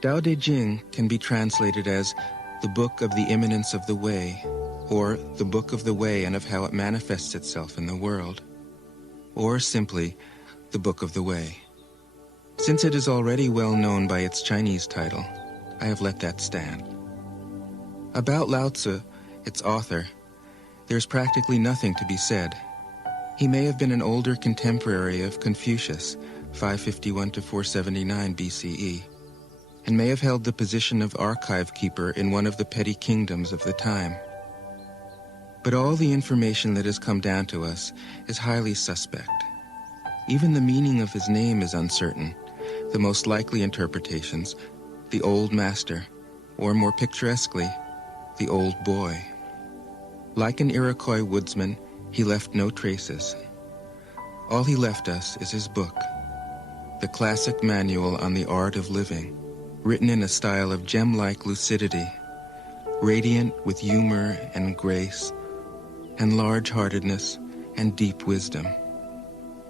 Dao De Jing can be translated as the Book of the Immanence of the Way, or the Book of the Way and of how it manifests itself in the world, or simply the Book of the Way. Since it is already well known by its Chinese title, I have let that stand. About Lao Tzu, its author, there's practically nothing to be said. He may have been an older contemporary of Confucius, 551 to 479 BCE, and may have held the position of archive keeper in one of the petty kingdoms of the time. But all the information that has come down to us is highly suspect. Even the meaning of his name is uncertain. The most likely interpretations, the old master, or more picturesquely, the old boy. Like an Iroquois woodsman, he left no traces. All he left us is his book, the classic manual on the art of living, written in a style of gem-like lucidity, radiant with humor and grace, and large-heartedness and deep wisdom,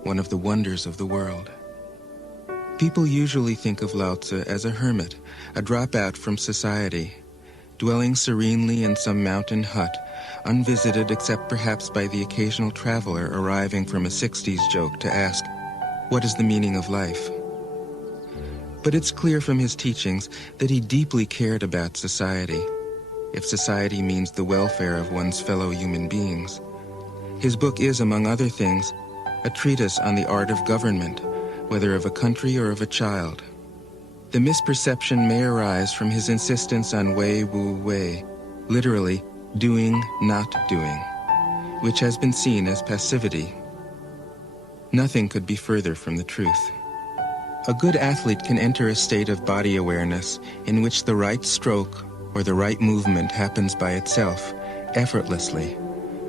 one of the wonders of the world. People usually think of Lao Tzu as a hermit, a dropout from society, dwelling serenely in some mountain hut, unvisited except perhaps by the occasional traveler arriving from a 60s joke to ask, "What is the meaning of life?" But it's clear from his teachings that he deeply cared about society, if society means the welfare of one's fellow human beings. His book is, among other things, a treatise on the art of government, whether of a country or of a child. The misperception may arise from his insistence on wei wu wei, literally doing, not doing, which has been seen as passivity. Nothing could be further from the truth. A good athlete can enter a state of body awareness in which the right stroke or the right movement happens by itself, effortlessly,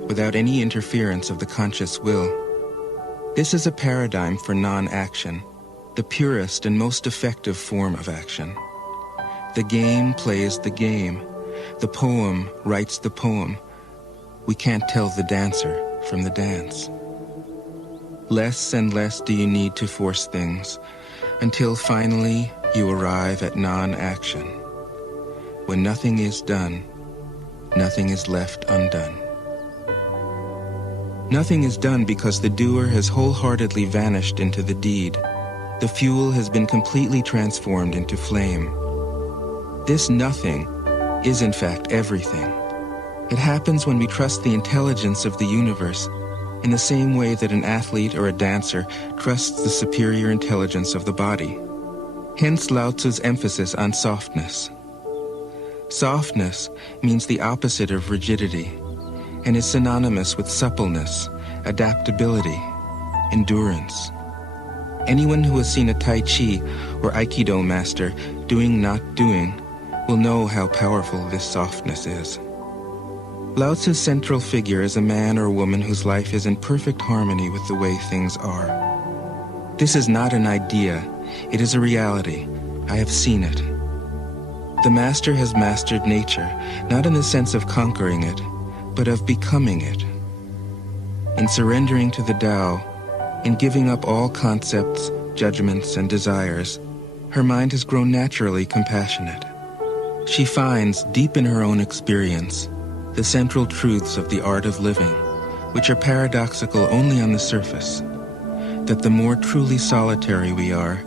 without any interference of the conscious will. This is a paradigm for non-action, the purest and most effective form of action. The game plays the game. The poem writes the poem. We can't tell the dancer from the dance. Less and less do you need to force things, until finally you arrive at non-action. When nothing is done, nothing is left undone. Nothing is done because the doer has wholeheartedly vanished into the deed. The fuel has been completely transformed into flame. This nothing is in fact everything. It happens when we trust the intelligence of the universe in the same way that an athlete or a dancer trusts the superior intelligence of the body. Hence Lao Tzu's emphasis on softness. Softness means the opposite of rigidity and is synonymous with suppleness, adaptability, endurance. Anyone who has seen a Tai Chi or Aikido master doing not doing will know how powerful this softness is. Lao Tzu's central figure is a man or woman whose life is in perfect harmony with the way things are. This is not an idea, it is a reality. I have seen it. The master has mastered nature, not in the sense of conquering it, but of becoming it. In surrendering to the Tao, in giving up all concepts, judgments, and desires, her mind has grown naturally compassionate. She finds, deep in her own experience, the central truths of the art of living, which are paradoxical only on the surface, that the more truly solitary we are,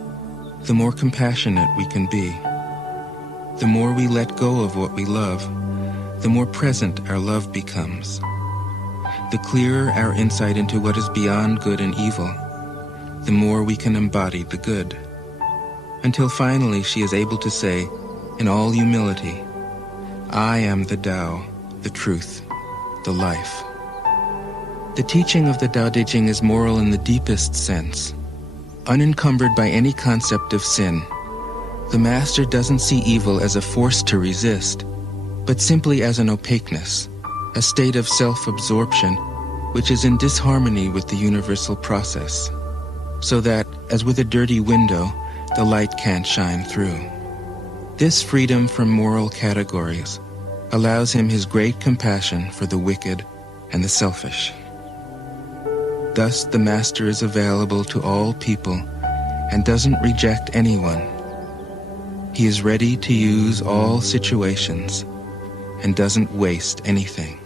the more compassionate we can be. The more we let go of what we love, the more present our love becomes. The clearer our insight into what is beyond good and evil, the more we can embody the good. Until finally she is able to say, in all humility, I am the Tao, the truth, the life. The teaching of the Dao De Jing is moral in the deepest sense. Unencumbered by any concept of sin, the master doesn't see evil as a force to resist, but simply as an opaqueness, a state of self-absorption which is in disharmony with the universal process, so that, as with a dirty window, the light can't shine through. This freedom from moral categories allows him his great compassion for the wicked and the selfish. Thus the master is available to all people and doesn't reject anyone. He is ready to use all situations and doesn't waste anything.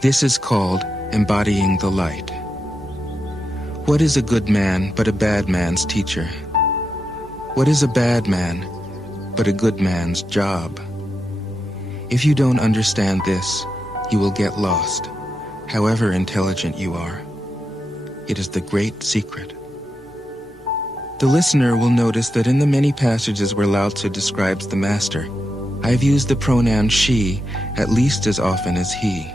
This is called embodying the light. What is a good man but a bad man's teacher? What is a bad man but a good man's job? If you don't understand this, you will get lost, however intelligent you are. It is the great secret. The listener will notice that in the many passages where Lao Tzu describes the master, I have used the pronoun she at least as often as he.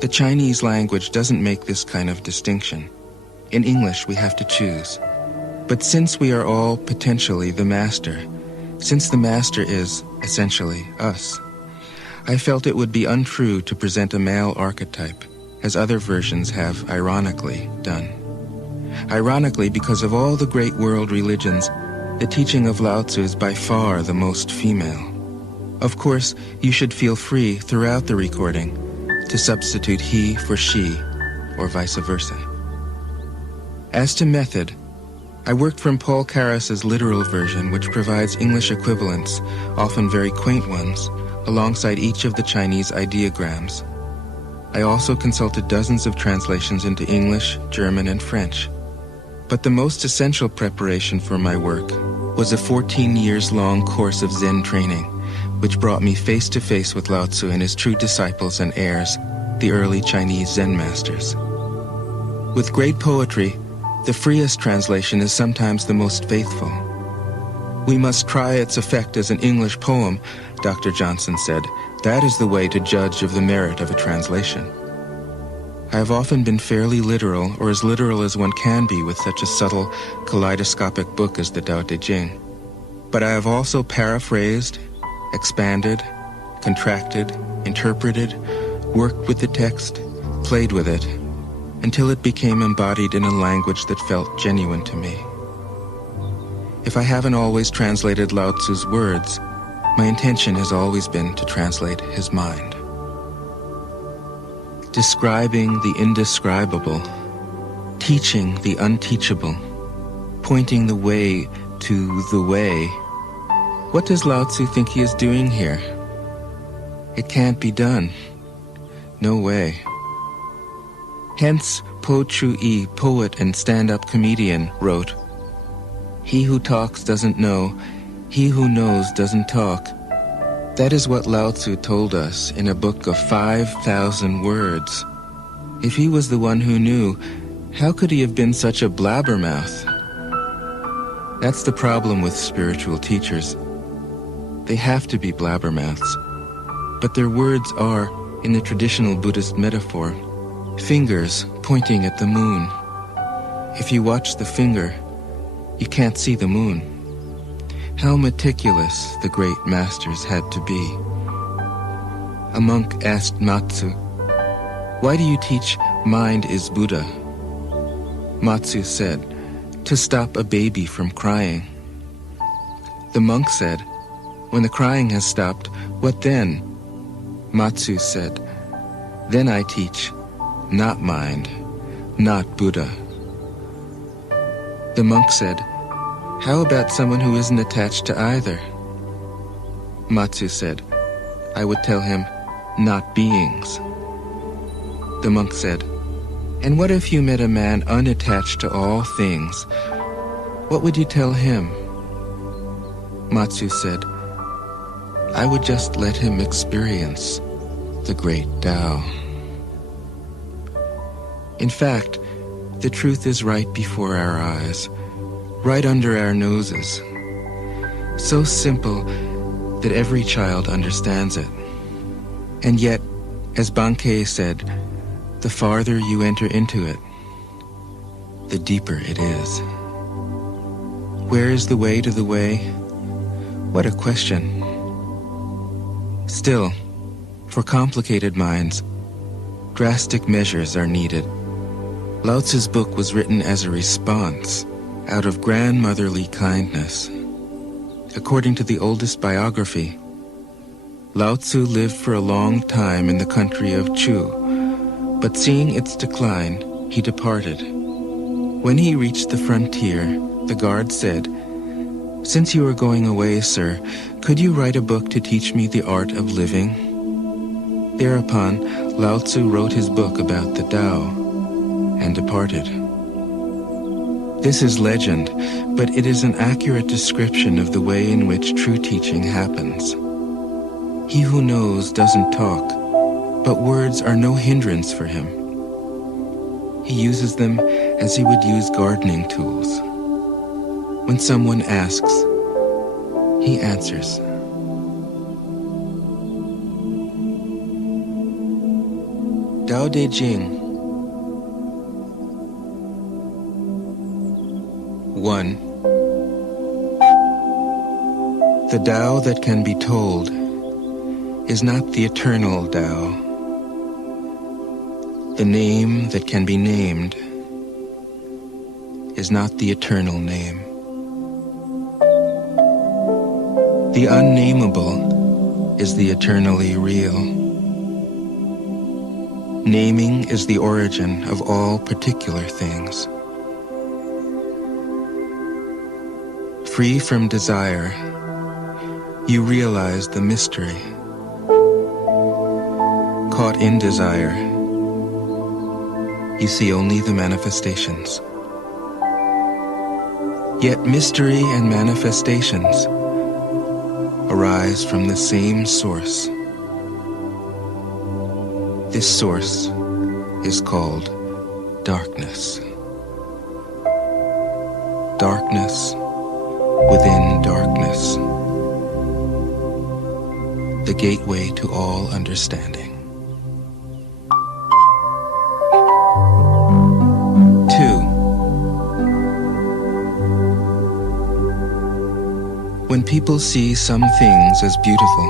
The Chinese language doesn't make this kind of distinction. In English, we have to choose. But since we are all potentially the master, since the master is, essentially, us, I felt it would be untrue to present a male archetype, as other versions have ironically done. Ironically, because of all the great world religions, the teaching of Lao Tzu is by far the most female. Of course, you should feel free throughout the recording to substitute he for she, or vice versa. As to method, I worked from Paul Carus's literal version, which provides English equivalents, often very quaint ones, alongside each of the Chinese ideograms. I also consulted dozens of translations into English, German, and French. But the most essential preparation for my work was a 14 years long course of Zen training, which brought me face to face with Lao Tzu and his true disciples and heirs, the early Chinese Zen masters. With great poetry, the freest translation is sometimes the most faithful. We must try its effect as an English poem, Dr. Johnson said. That is the way to judge of the merit of a translation. I have often been fairly literal, or as literal as one can be with such a subtle, kaleidoscopic book as the Dao De Jing. But I have also paraphrased, expanded, contracted, interpreted, worked with the text, played with it, until it became embodied in a language that felt genuine to me. If I haven't always translated Lao Tzu's words, my intention has always been to translate his mind. Describing the indescribable, teaching the unteachable, pointing the way to the way. What does Lao Tzu think he is doing here? It can't be done. No way. Hence, Po Chu-yi, poet and stand-up comedian, wrote, "He who talks doesn't know, he who knows doesn't talk." That is what Lao Tzu told us in a book of 5,000 words. If he was the one who knew, how could he have been such a blabbermouth? That's the problem with spiritual teachers. They have to be blabbermouths. But their words are, in the traditional Buddhist metaphor, fingers pointing at the moon. If you watch the finger, you can't see the moon. How meticulous the great masters had to be. A monk asked Matsu, "Why do you teach mind is Buddha?" Matsu said, "To stop a baby from crying." The monk said, "When the crying has stopped, what then?" Matsu said, "Then I teach, not mind, not Buddha." The monk said, "How about someone who isn't attached to either?" Matsu said, "I would tell him, not beings." The monk said, "And what if you met a man unattached to all things? What would you tell him?" Matsu said, "I would just let him experience the great Tao." In fact, the truth is right before our eyes, right under our noses. So simple that every child understands it. And yet, as Bankei said, the farther you enter into it, the deeper it is. Where is the way to the way? What a question. Still, for complicated minds, drastic measures are needed. Lao Tzu's book was written as a response out of grandmotherly kindness. According to the oldest biography, Lao Tzu lived for a long time in the country of Chu, but seeing its decline, he departed. When he reached the frontier, the guard said, Since you are going away, sir, could you write a book to teach me the art of living? Thereupon, Lao Tzu wrote his book about the Tao and departed. This is legend, but it is an accurate description of the way in which true teaching happens. He who knows doesn't talk, but words are no hindrance for him. He uses them as he would use gardening tools. When someone asks, he answers. Dao De Jing. 1. The Tao that can be told is not the eternal Tao. The name that can be named is not the eternal name. The unnameable is the eternally real. Naming is the origin of all particular things. Free from desire, you realize the mystery. Caught in desire, you see only the manifestations. Yet mystery and manifestations arise from the same source. This source is called darkness. Darkness within darkness. The gateway to all understanding. 2. When people see some things as beautiful,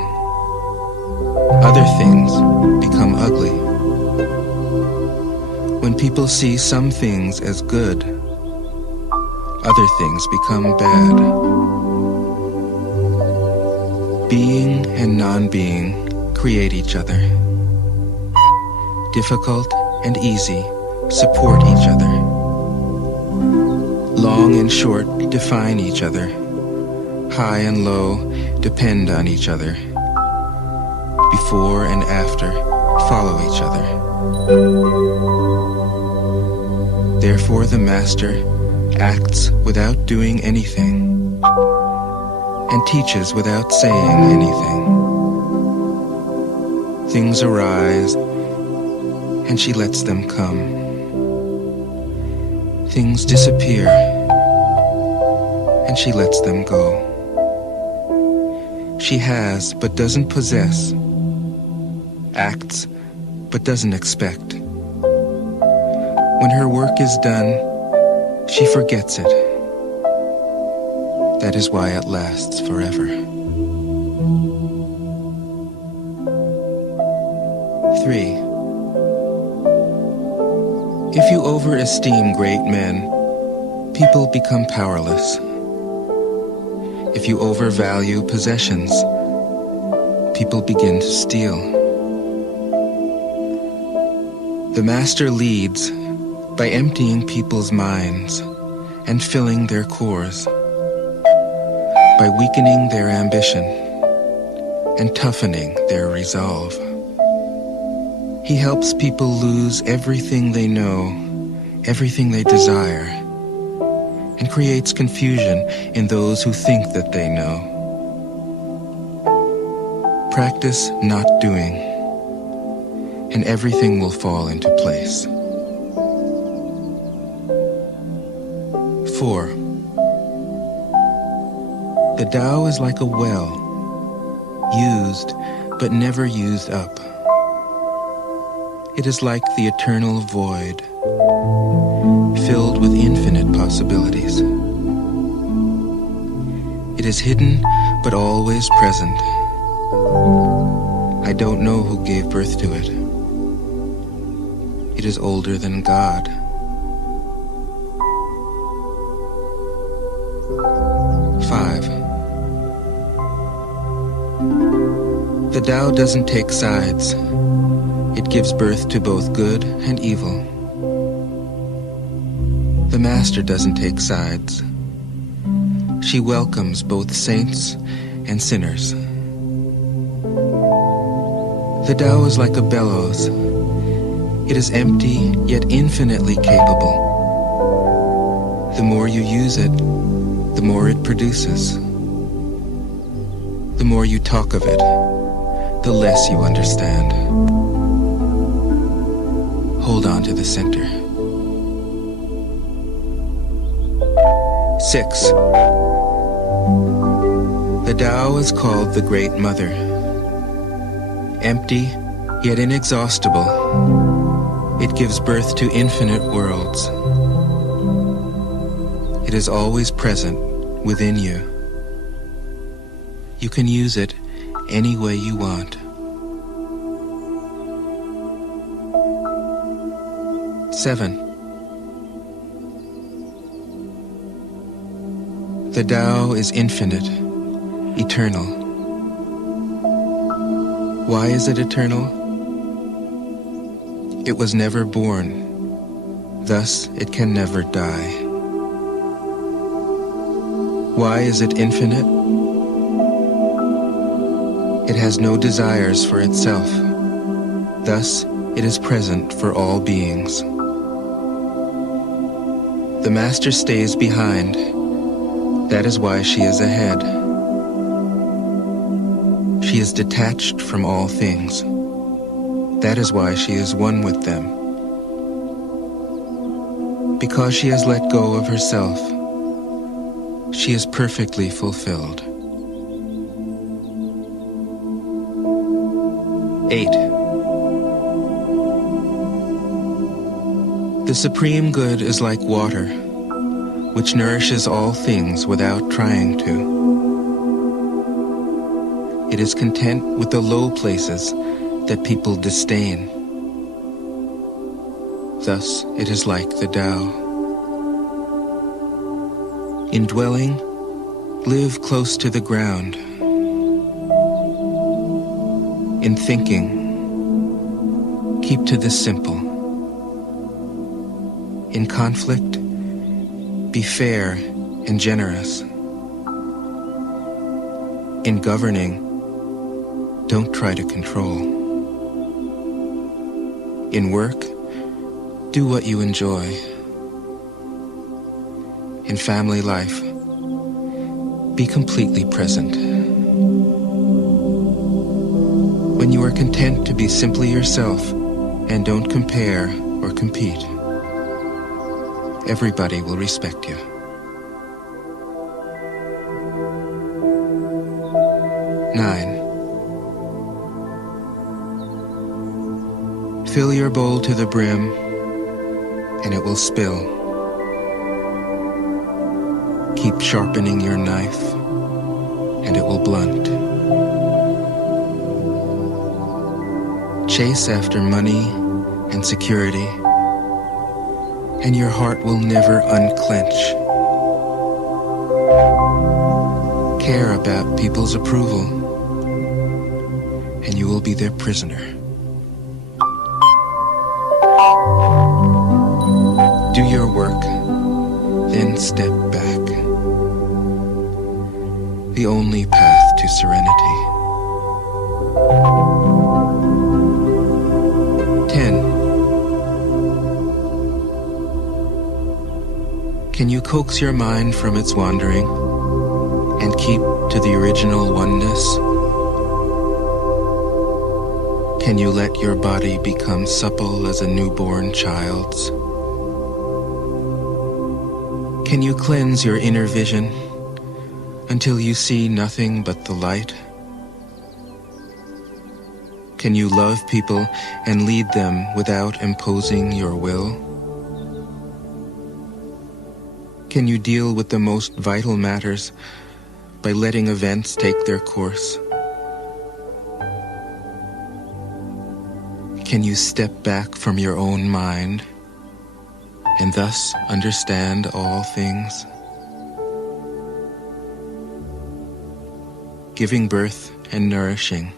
other things become ugly. When people see some things as good, other things become bad. Being and non-being create each other. Difficult and easy support each other. Long and short define each other. High and low depend on each other. Before and after follow each other. Therefore the master acts without doing anything and teaches without saying anything. Things arise and she lets them come. Things disappear and she lets them go. She has but doesn't possess, acts but doesn't expect. When her work is done, she forgets it. That is why it lasts forever. 3. If you overesteem great men, people become powerless. If you overvalue possessions, people begin to steal. The master leads by emptying people's minds and filling their cores, by weakening their ambition and toughening their resolve. He helps people lose everything they know, everything they desire, and creates confusion in those who think that they know. Practice not doing, and everything will fall into place. 4. The Tao is like a well, used but never used up. It is like the eternal void, filled with infinite possibilities. It is hidden but always present. I don't know who gave birth to it. It is older than God. 5. The Tao doesn't take sides. It gives birth to both good and evil. The Master doesn't take sides. She welcomes both saints and sinners. The Tao is like a bellows. It is empty, yet infinitely capable. The more you use it, the more it produces. The more you talk of it, the less you understand. Hold on to the center. 6. The Tao is called the Great Mother. Empty, yet inexhaustible, it gives birth to infinite worlds. It is always present within you. You can use it any way you want. 7. The Tao is infinite, eternal. Why is it eternal? It was never born, thus it can never die. Why is it infinite? It has no desires for itself, thus it is present for all beings. The Master stays behind. That is why she is ahead. She is detached from all things. That is why she is one with them. Because she has let go of herself, she is perfectly fulfilled. 8. The supreme good is like water, which nourishes all things without trying to. It is content with the low places that people disdain. Thus, it is like the Tao. In dwelling, live close to the ground. In thinking, keep to the simple. In conflict, be fair and generous. In governing, don't try to control. In work, do what you enjoy. In family life, be completely present. When you are content to be simply yourself and don't compare or compete, everybody will respect you. 9. Fill your bowl to the brim, and it will spill. Keep sharpening your knife, and it will blunt. Chase after money and security, and your heart will never unclench. Care about people's approval, and you will be their prisoner. Do your work, then step back. The only path to serenity. 10. Can you coax your mind from its wandering and keep to the original oneness? Can you let your body become supple as a newborn child's? Can you cleanse your inner vision until you see nothing but the light? Can you love people and lead them without imposing your will? Can you deal with the most vital matters by letting events take their course? Can you step back from your own mind and thus understand all things? Giving birth and nourishing,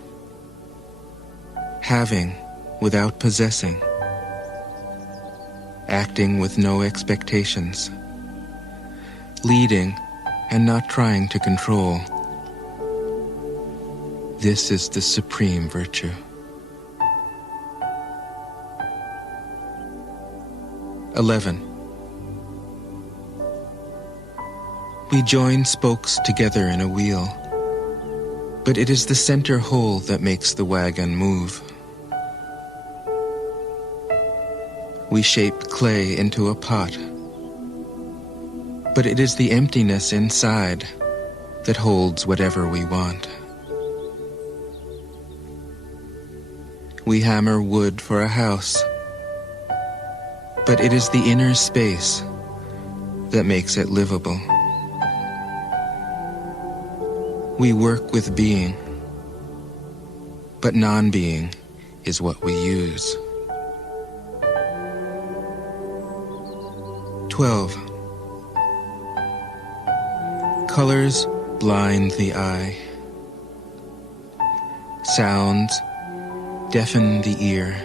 having without possessing, acting with no expectations, leading and not trying to control. This is the supreme virtue. 11. We join spokes together in a wheel, but it is the center hole that makes the wagon move. We shape clay into a pot, but it is the emptiness inside that holds whatever we want. We hammer wood for a house, but it is the inner space that makes it livable. We work with being, but non-being is what we use. 12. Colors blind the eye. Sounds deafen the ear.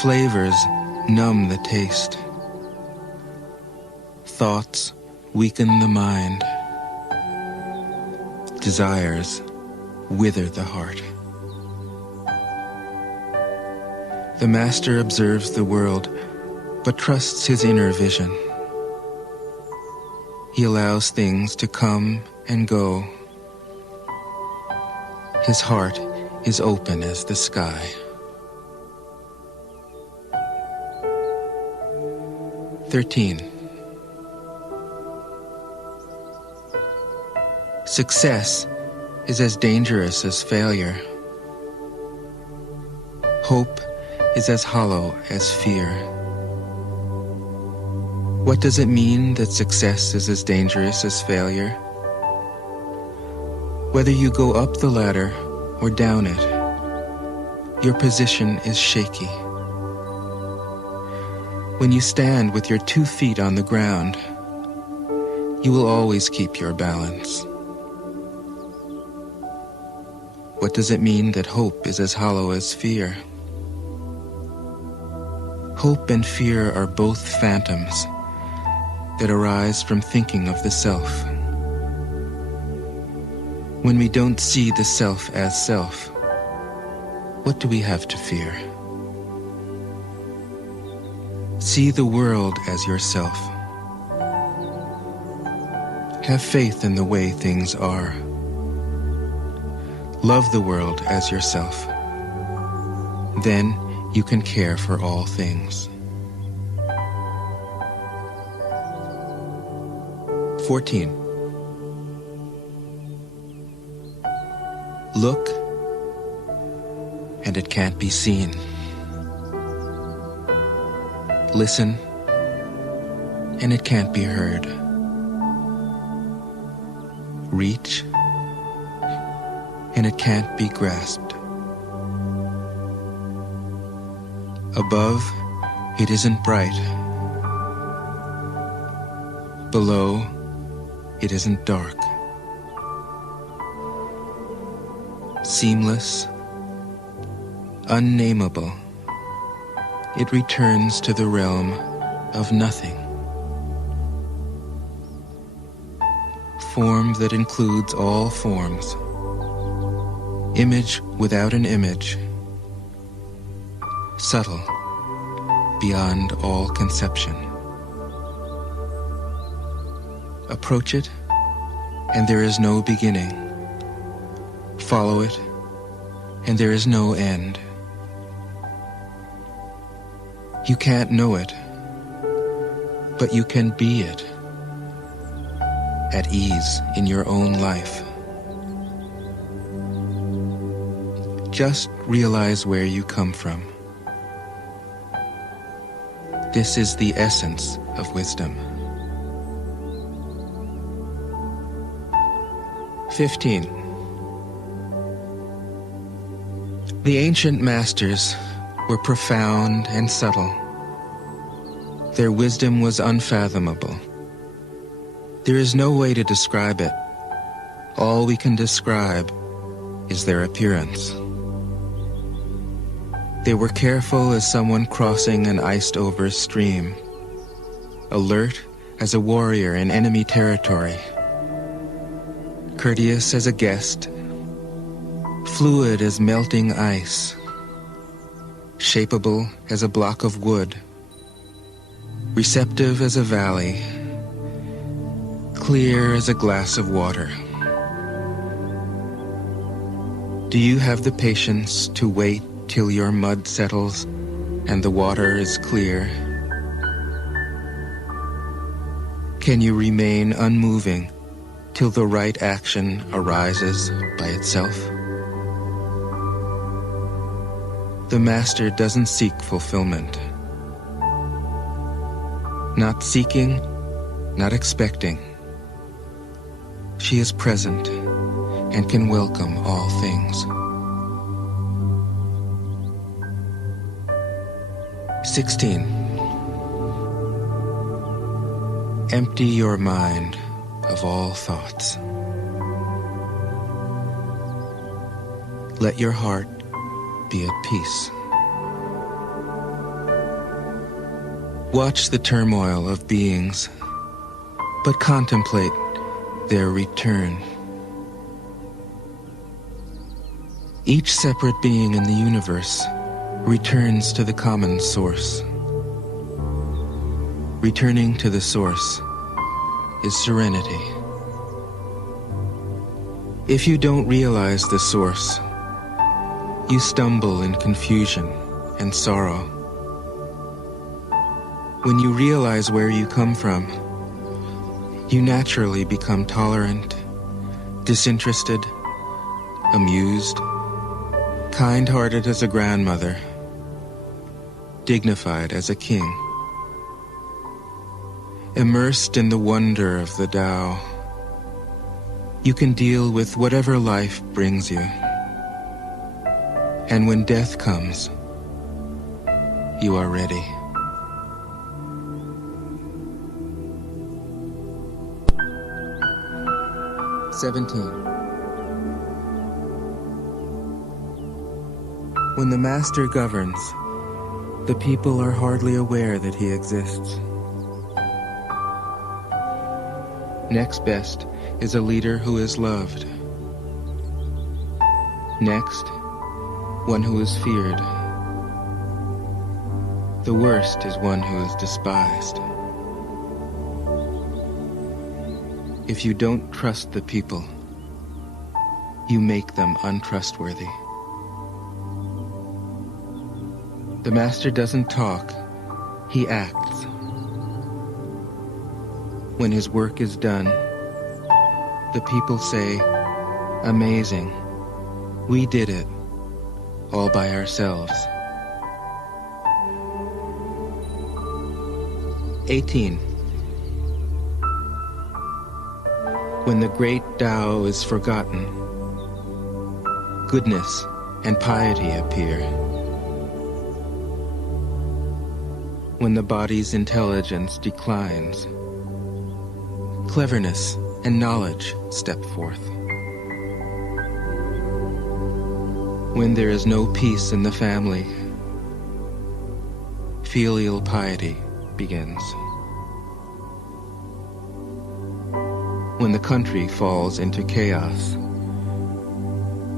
Flavors numb the taste. Thoughts weaken the mind. Desires wither the heart. The master observes the world, but trusts his inner vision. He allows things to come and go. His heart is open as the sky. 13. Success is as dangerous as failure. Hope is as hollow as fear. What does it mean that success is as dangerous as failure? Whether you go up the ladder or down it, your position is shaky. When you stand with your 2 feet on the ground, you will always keep your balance. What does it mean that hope is as hollow as fear? Hope and fear are both phantoms that arise from thinking of the self. When we don't see the self as self, what do we have to fear? See the world as yourself. Have faith in the way things are. Love the world as yourself. Then you can care for all things. 14. Look, and it can't be seen. Listen, and it can't be heard. Reach, and it can't be grasped. Above, it isn't bright. Below, it isn't dark. Seamless, unnameable, it returns to the realm of nothing. Form that includes all forms. Image without an image. Subtle, beyond all conception. Approach it, and there is no beginning. Follow it, and there is no end. You can't know it, but you can be it, at ease in your own life. Just realize where you come from. This is the essence of wisdom. 15. The ancient masters were profound and subtle. Their wisdom was unfathomable. There is no way to describe it. All we can describe is their appearance. They were careful as someone crossing an iced-over stream, alert as a warrior in enemy territory, courteous as a guest, fluid as melting ice, shapeable as a block of wood, receptive as a valley, clear as a glass of water. Do you have the patience to wait till your mud settles and the water is clear? Can you remain unmoving till the right action arises by itself? The Master doesn't seek fulfillment. Not seeking, not expecting. She is present and can welcome all things. 16. Empty your mind of all thoughts. Let your heart be at peace. Watch the turmoil of beings, but contemplate their return. Each separate being in the universe returns to the common source. Returning to the source is serenity. If you don't realize the source, you stumble in confusion and sorrow. When you realize where you come from, you naturally become tolerant, disinterested, amused, kind-hearted as a grandmother, dignified as a king. Immersed in the wonder of the Tao, you can deal with whatever life brings you. And when death comes, you are ready. When the Master governs, the people are hardly aware that he exists. Next best is a leader who is loved. Next, one who is feared. The worst is one who is despised. If you don't trust the people, you make them untrustworthy. The Master doesn't talk, he acts. When his work is done, the people say, "Amazing, we did it, all by ourselves." 18. When the great Tao is forgotten, goodness and piety appear. When the body's intelligence declines, cleverness and knowledge step forth. When there is no peace in the family, filial piety begins. When the country falls into chaos,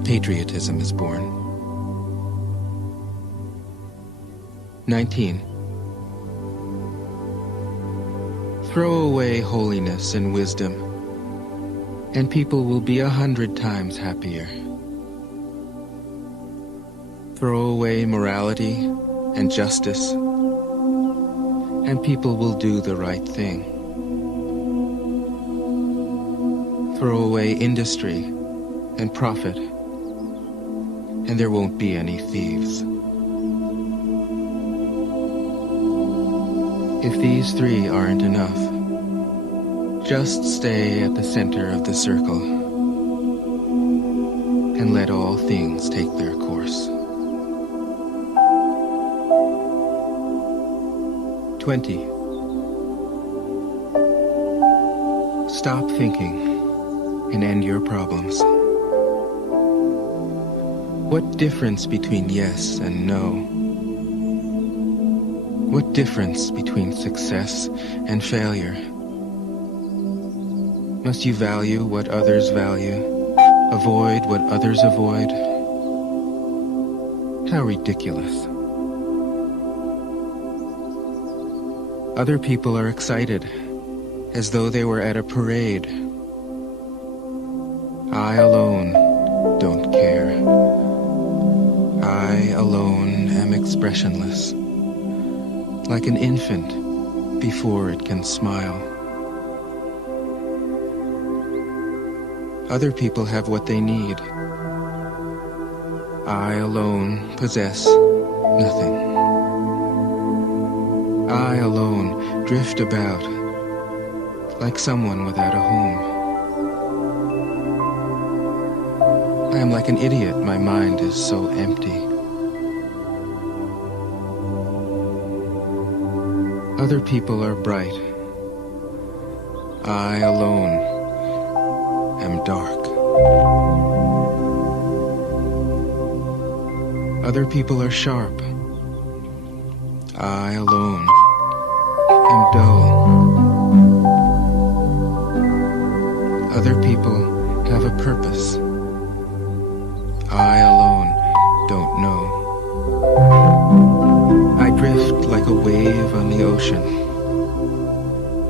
patriotism is born. 19. Throw away holiness and wisdom, and people will be 100 times happier. Throw away morality and justice, and people will do the right thing. Throw away industry and profit, and there won't be any thieves. If these three aren't enough, just stay at the center of the circle and let all things take their course. 20. Stop thinking and end your problems. What difference between yes and no? What difference between success and failure? Must you value what others value? Avoid what others avoid? How ridiculous. Other people are excited, as though they were at a parade. I alone don't care. I alone am expressionless, like an infant before it can smile. Other people have what they need. I alone possess nothing. I alone drift about like someone without a home. I am like an idiot, my mind is so empty. Other people are bright. I alone am dark. Other people are sharp. I alone am dull. Other people have a purpose. I alone don't know. I drift like a wave on the ocean.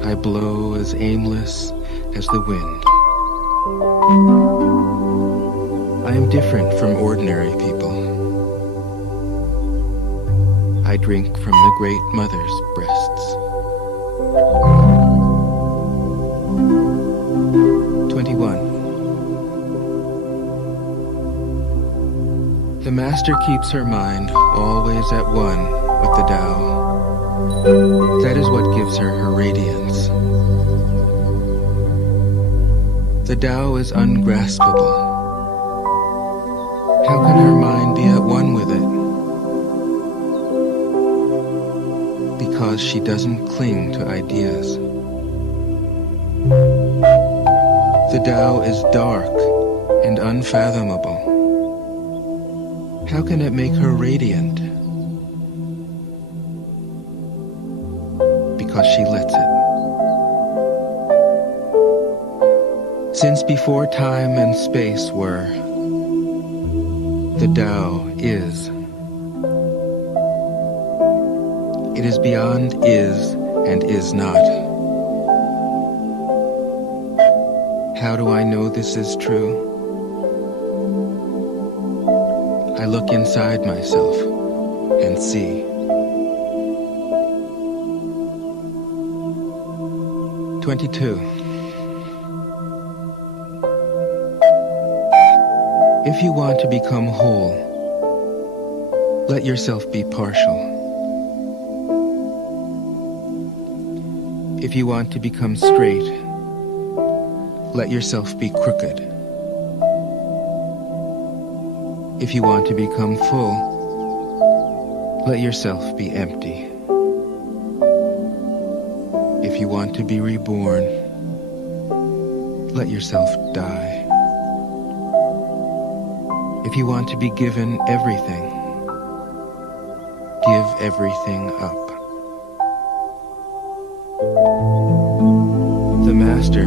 I blow as aimless as the wind. I am different from ordinary people. I drink from the Great Mother's breasts. 21. The Master keeps her mind always at one with the Tao. That is what gives her her radiance. The Tao is ungraspable. How can her mind be at one with it? Because she doesn't cling to ideas. The Tao is dark and unfathomable. How can it make her radiant? Because she lets it. Since before time and space were, the Tao is. It is beyond is and is not. How do I know this is true? I look inside myself and see. 22. If you want to become whole, let yourself be partial. If you want to become straight, let yourself be crooked. If you want to become full, let yourself be empty. If you want to be reborn, let yourself die. If you want to be given everything, give everything up. The Master,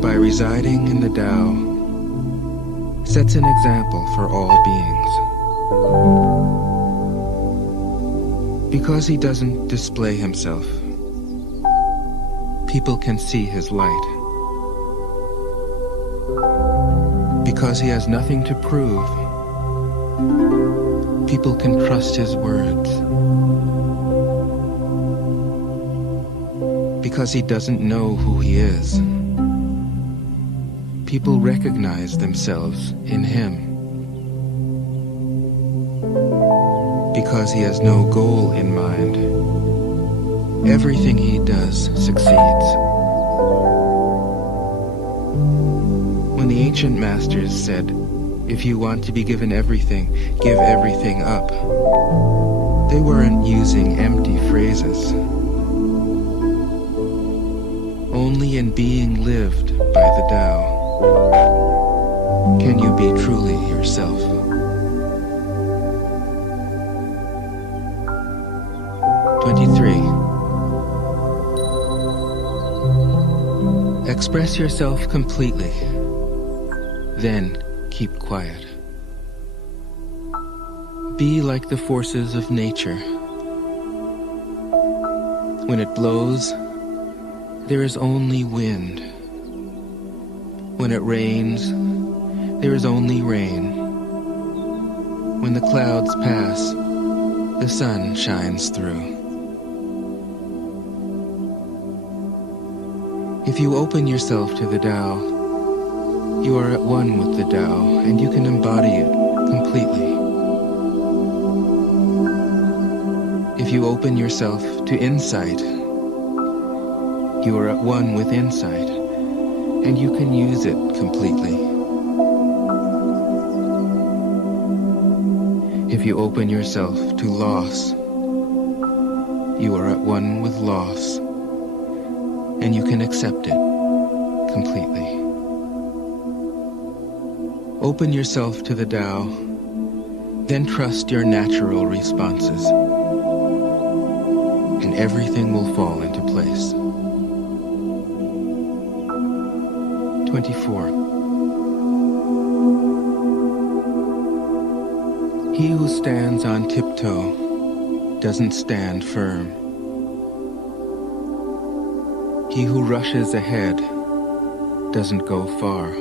by residing in the Tao, sets an example for all beings. Because he doesn't display himself, people can see his light. Because he has nothing to prove, people can trust his words. Because he doesn't know who he is, people recognize themselves in him. Because he has no goal in mind, everything he does succeeds. When the ancient masters said, if you want to be given everything, give everything up, they weren't using empty phrases. Only in being lived by the Tao can you be truly yourself. Express yourself completely. Then keep quiet. Be like the forces of nature. When it blows, there is only wind. When it rains, there is only rain. When the clouds pass, the sun shines through. If you open yourself to the Tao, you are at one with the Tao, and you can embody it completely. If you open yourself to insight, you are at one with insight, and you can use it completely. If you open yourself to loss, you are at one with loss, and you can accept it completely. Open yourself to the Tao, then trust your natural responses, and everything will fall into place. 24. He who stands on tiptoe doesn't stand firm. He who rushes ahead doesn't go far.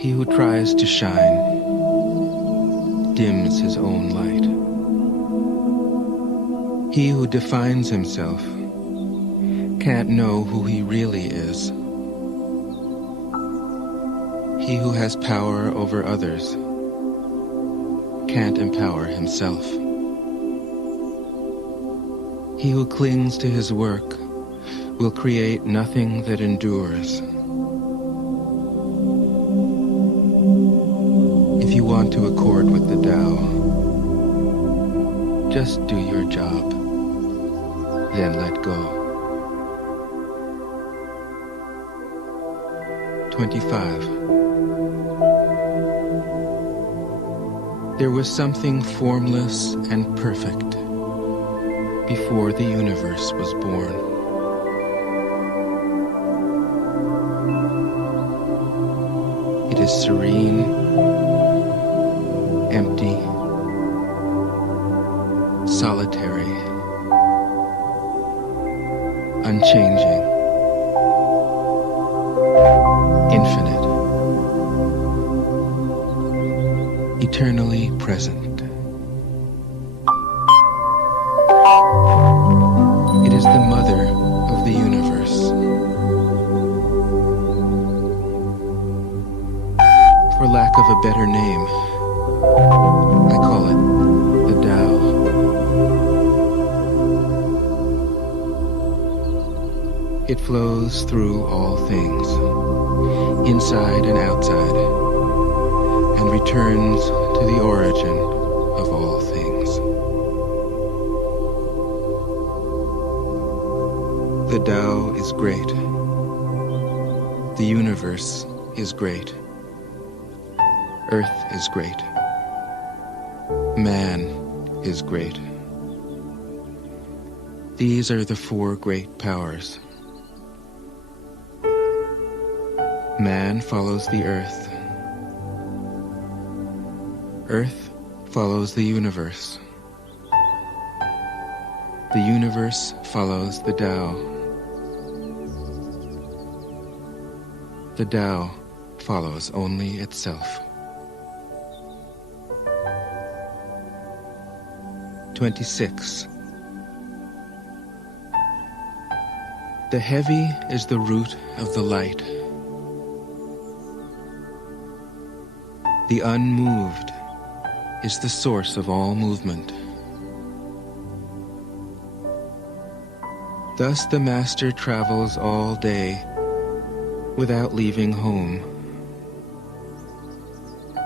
He who tries to shine dims his own light. He who defines himself can't know who he really is. He who has power over others can't empower himself. He who clings to his work will create nothing that endures. If you want to accord with the Tao, just do your job, then let go. 25. There was something formless and perfect before the universe was born. It is serene, empty, solitary, unchanging, infinite, eternally present. It is the mother of the universe. For lack of a better name, I call it the Tao. It flows through all things, inside and outside, and returns to the origin of all things. The Tao is great. The universe is great. Earth is great. Man is great. These are the four great powers. Man follows the earth. Earth follows the universe. The universe follows the Tao. The Tao follows only itself. 26. The heavy is the root of the light. The unmoved is the source of all movement. Thus the master travels all day without leaving home.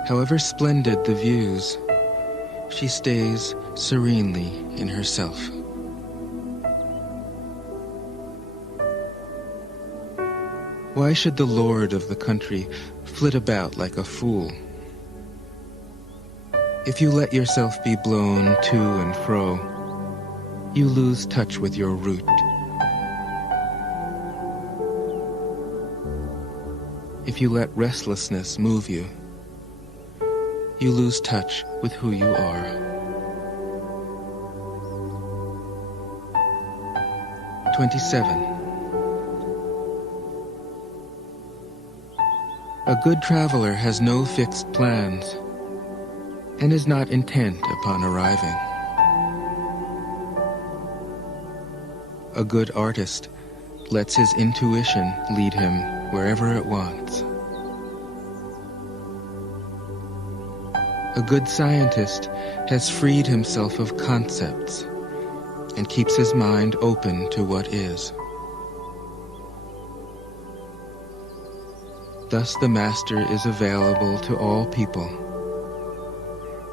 However splendid the views, she stays serenely in herself. Why should the lord of the country flit about like a fool? If you let yourself be blown to and fro, you lose touch with your root. if you let restlessness move you, you lose touch with who you are. 27. A good traveler has no fixed plans and is not intent upon arriving. A good artist lets his intuition lead him wherever it wants. A good scientist has freed himself of concepts and keeps his mind open to what is. Thus the master is available to all people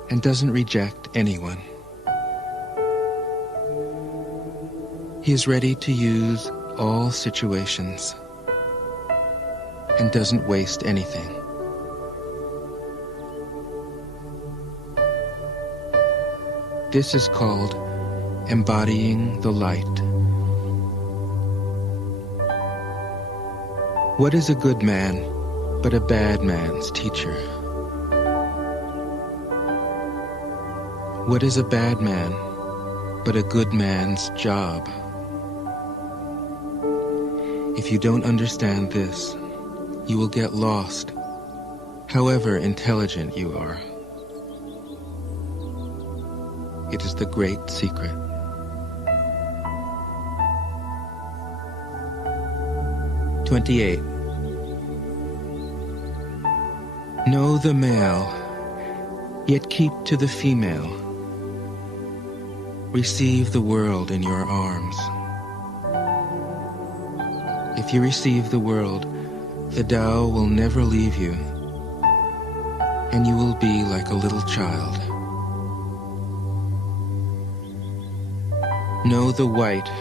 and doesn't reject anyone. He is ready to use all situations and doesn't waste anything. This is called embodying the light. What is a good man but a bad man's teacher? What is a bad man but a good man's job? If you don't understand this, you will get lost, however intelligent you are. It is the great secret. "28. Know the male, yet keep to the female. Receive the world in your arms. If you receive the world, the Tao will never leave you, and you will be like a little child. Know the white,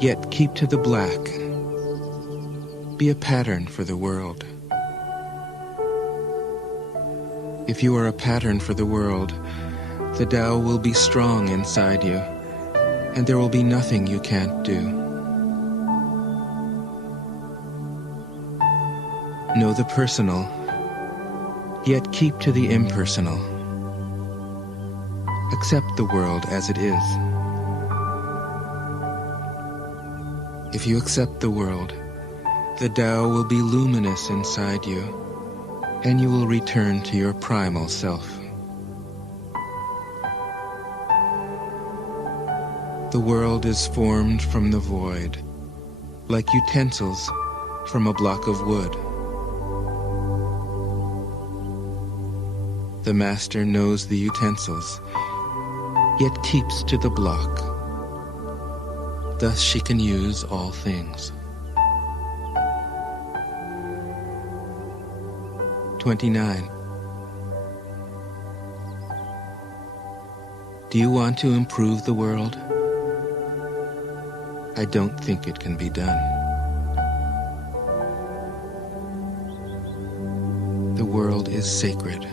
yet keep to the black. Be a pattern for the world. If you are a pattern for the world, the Tao will be strong inside you, and there will be nothing you can't do. Know the personal, yet keep to the impersonal. Accept the world as it is. If you accept the world, the Tao will be luminous inside you, and you will return to your primal self. The world is formed from the void, like utensils from a block of wood. The master knows the utensils, yet keeps to the block. Thus she can use all things. 29. Do you want to improve the world? I don't think it can be done. The world is sacred.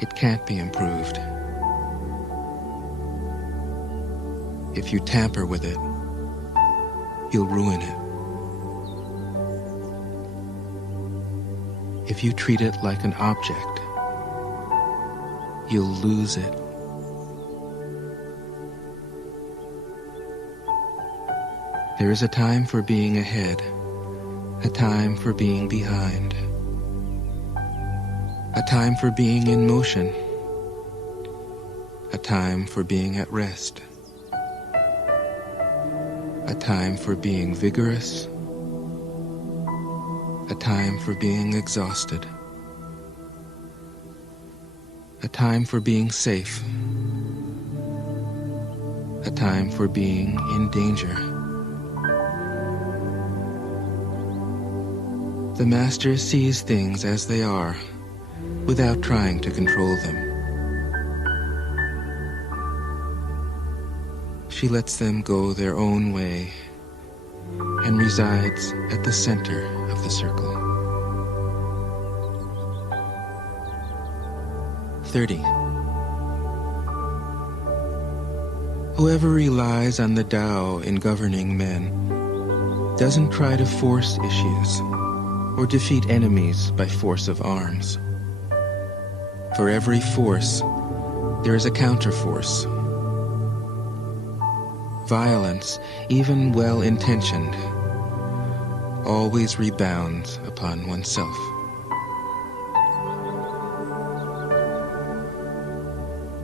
It can't be improved. If you tamper with it, you'll ruin it. If you treat it like an object, you'll lose it. There is a time for being ahead, a time for being behind, a time for being in motion, a time for being at rest, a time for being vigorous, a time for being exhausted, a time for being safe, a time for being in danger. The master sees things as they are, without trying to control them. She lets them go their own way and resides at the center of the circle. 30. Whoever relies on the Tao in governing men doesn't try to force issues or defeat enemies by force of arms. For every force, there is a counterforce. Violence, even well-intentioned, always rebounds upon oneself.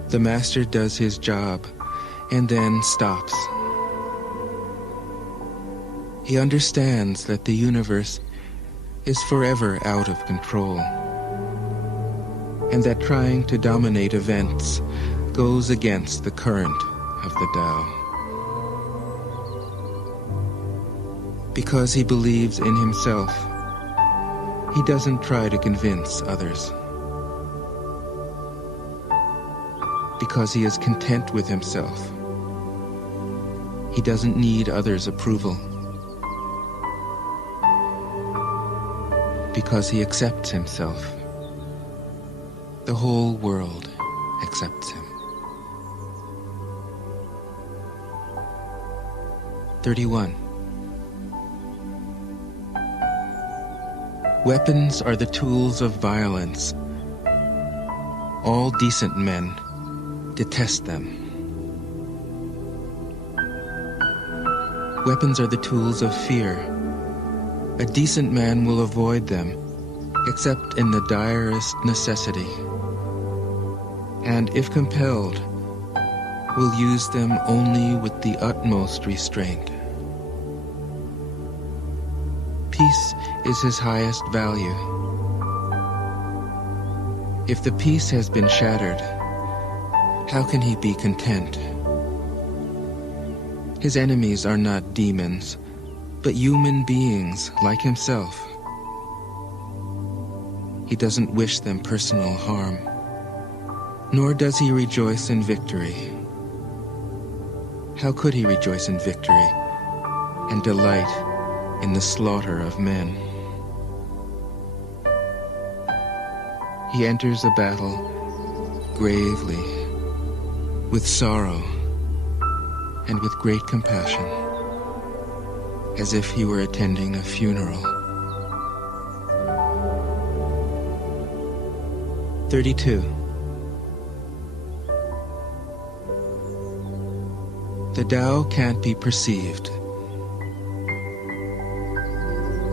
The master does his job and then stops. He understands that the universe is forever out of control, and that trying to dominate events goes against the current of the Tao. Because he believes in himself, he doesn't try to convince others. Because he is content with himself, he doesn't need others' approval. Because he accepts himself, the whole world accepts him. 31. Weapons are the tools of violence. All decent men detest them. Weapons are the tools of fear. A decent man will avoid them, except in the direst necessity, and if compelled, will use them only with the utmost restraint. Peace is his highest value. If the peace has been shattered, how can he be content? His enemies are not demons, but human beings like himself. He doesn't wish them personal harm, nor does he rejoice in victory. How could he rejoice in victory and delight in the slaughter of men? He enters a battle gravely, with sorrow, and with great compassion, as if he were attending a funeral. 32. The Tao can't be perceived.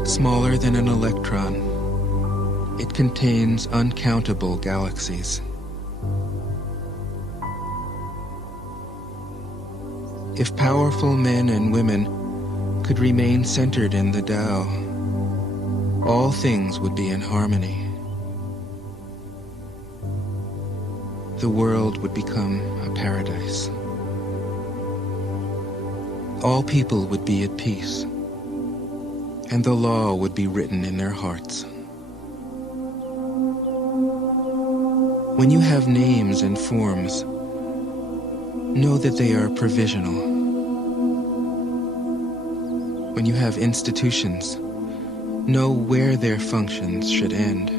Smaller than an electron, it contains uncountable galaxies. If powerful men and women could remain centered in the Tao, all things would be in harmony. The world would become a paradise. All people would be at peace, and the law would be written in their hearts. When you have names and forms, know that they are provisional. When you have institutions, know where their functions should end.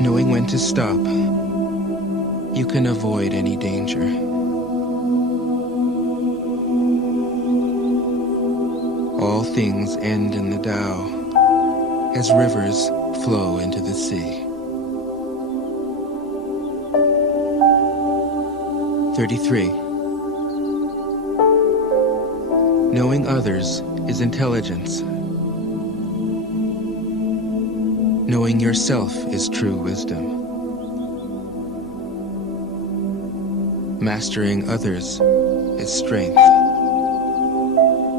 Knowing when to stop, you can avoid any danger. All things end in the Tao, as rivers flow into the sea. 33. Knowing others is intelligence. Knowing yourself is true wisdom. Mastering others is strength.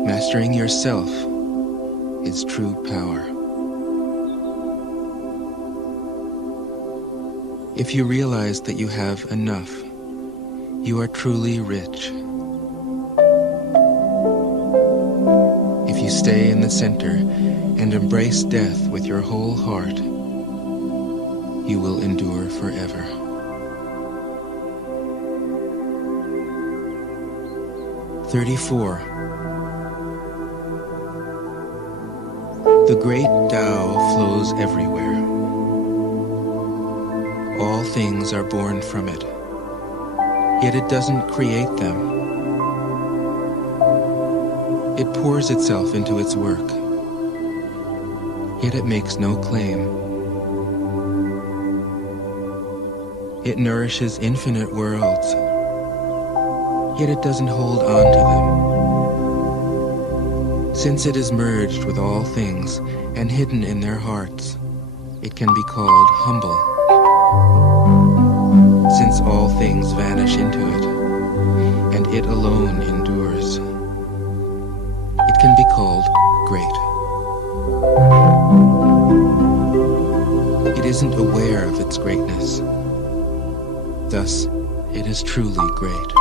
Mastering yourself is true power. If you realize that you have enough, you are truly rich. If you stay in the center and embrace death with your whole heart, you will endure forever. "34. The great Tao flows everywhere. All things are born from it, yet it doesn't create them. It pours itself into its work, yet it makes no claim. It nourishes infinite worlds, yet it doesn't hold on to them. Since it is merged with all things and hidden in their hearts, it can be called humble. Since all things vanish into it, and it alone endures, it can be called great. It isn't aware of its greatness. Thus, it is truly great.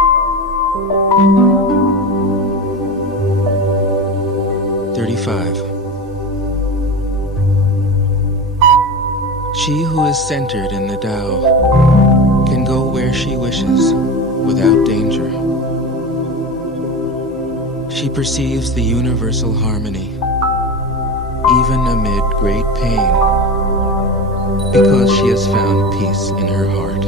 35. She who is centered in the Tao can go where she wishes without danger. She perceives the universal harmony, even amid great pain, because she has found peace in her heart.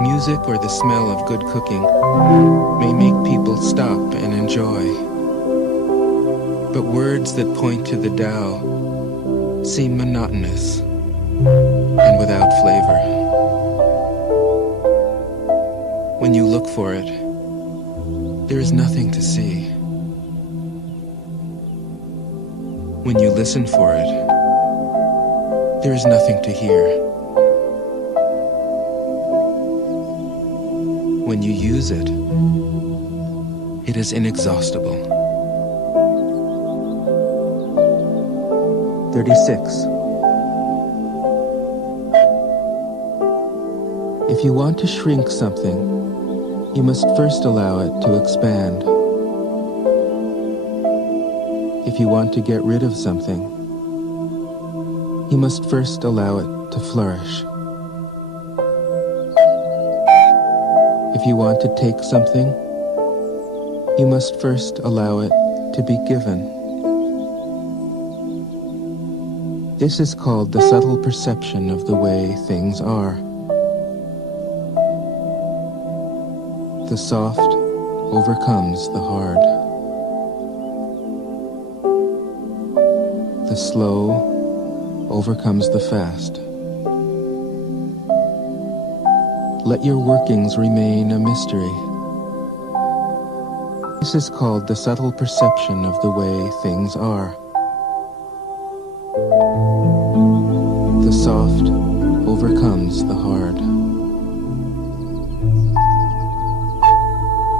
Music or the smell of good cooking may make people stop and enjoy, but words that point to the Tao seem monotonous and without flavor. When you look for it, there is nothing to see. When you listen for it, there is nothing to hear. When you use it, it is inexhaustible. 36. If you want to shrink something, you must first allow it to expand. If you want to get rid of something, you must first allow it to flourish. If you want to take something, you must first allow it to be given. This is called the subtle perception of the way things are. The soft overcomes the hard. The slow overcomes the fast. Let your workings remain a mystery. This is called the subtle perception of the way things are. The soft overcomes the hard.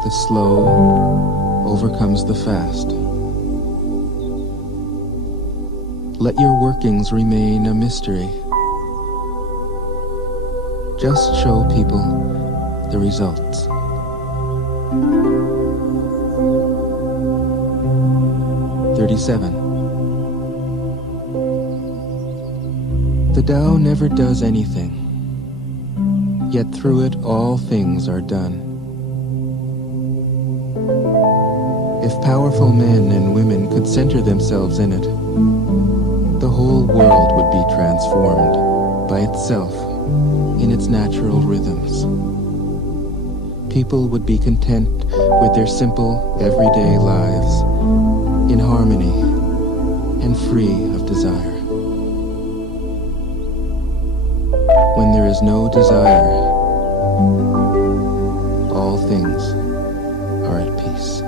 The slow overcomes the fast. Let your workings remain a mystery. Just show people the results. The Tao never does anything, yet through it all things are done. If powerful men and women could center themselves in it, the whole world would be transformed by itself in its natural rhythms. People would be content with their simple, everyday lives, in harmony and free of desire. When there is no desire, all things are at peace.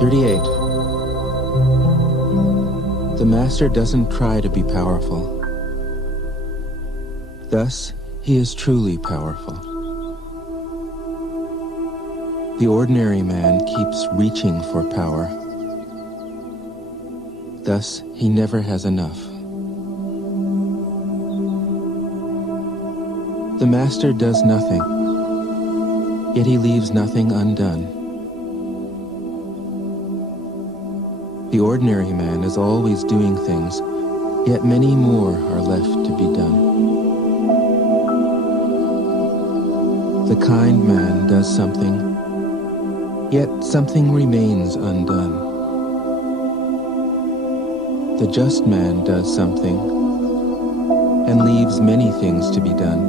38. The master doesn't try to be powerful. Thus, he is truly powerful. The ordinary man keeps reaching for power. Thus, he never has enough. The master does nothing, yet he leaves nothing undone. The ordinary man is always doing things, yet many more are left to be done. The kind man does something, yet something remains undone. The just man does something, and leaves many things to be done.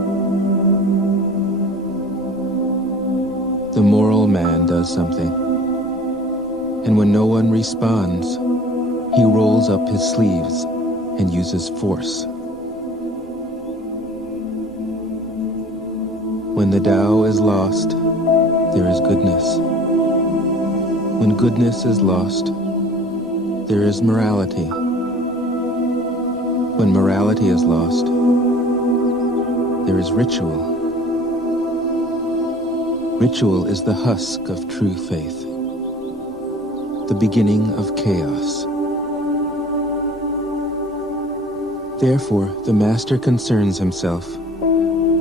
The moral man does something, and when no one responds, he rolls up his sleeves and uses force. When the Tao is lost, there is goodness. When goodness is lost, there is morality. When morality is lost, there is ritual. Ritual is the husk of true faith, the beginning of chaos. Therefore, the master concerns himself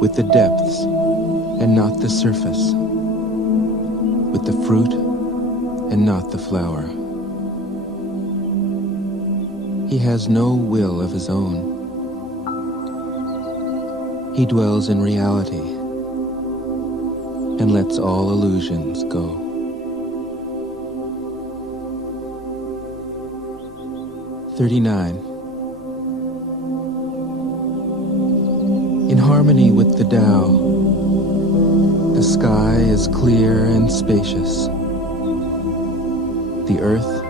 with the depths and not the surface, with the fruit and not the flower. He has no will of his own. He dwells in reality and lets all illusions go. In harmony with the Tao, the sky is clear and spacious. The earth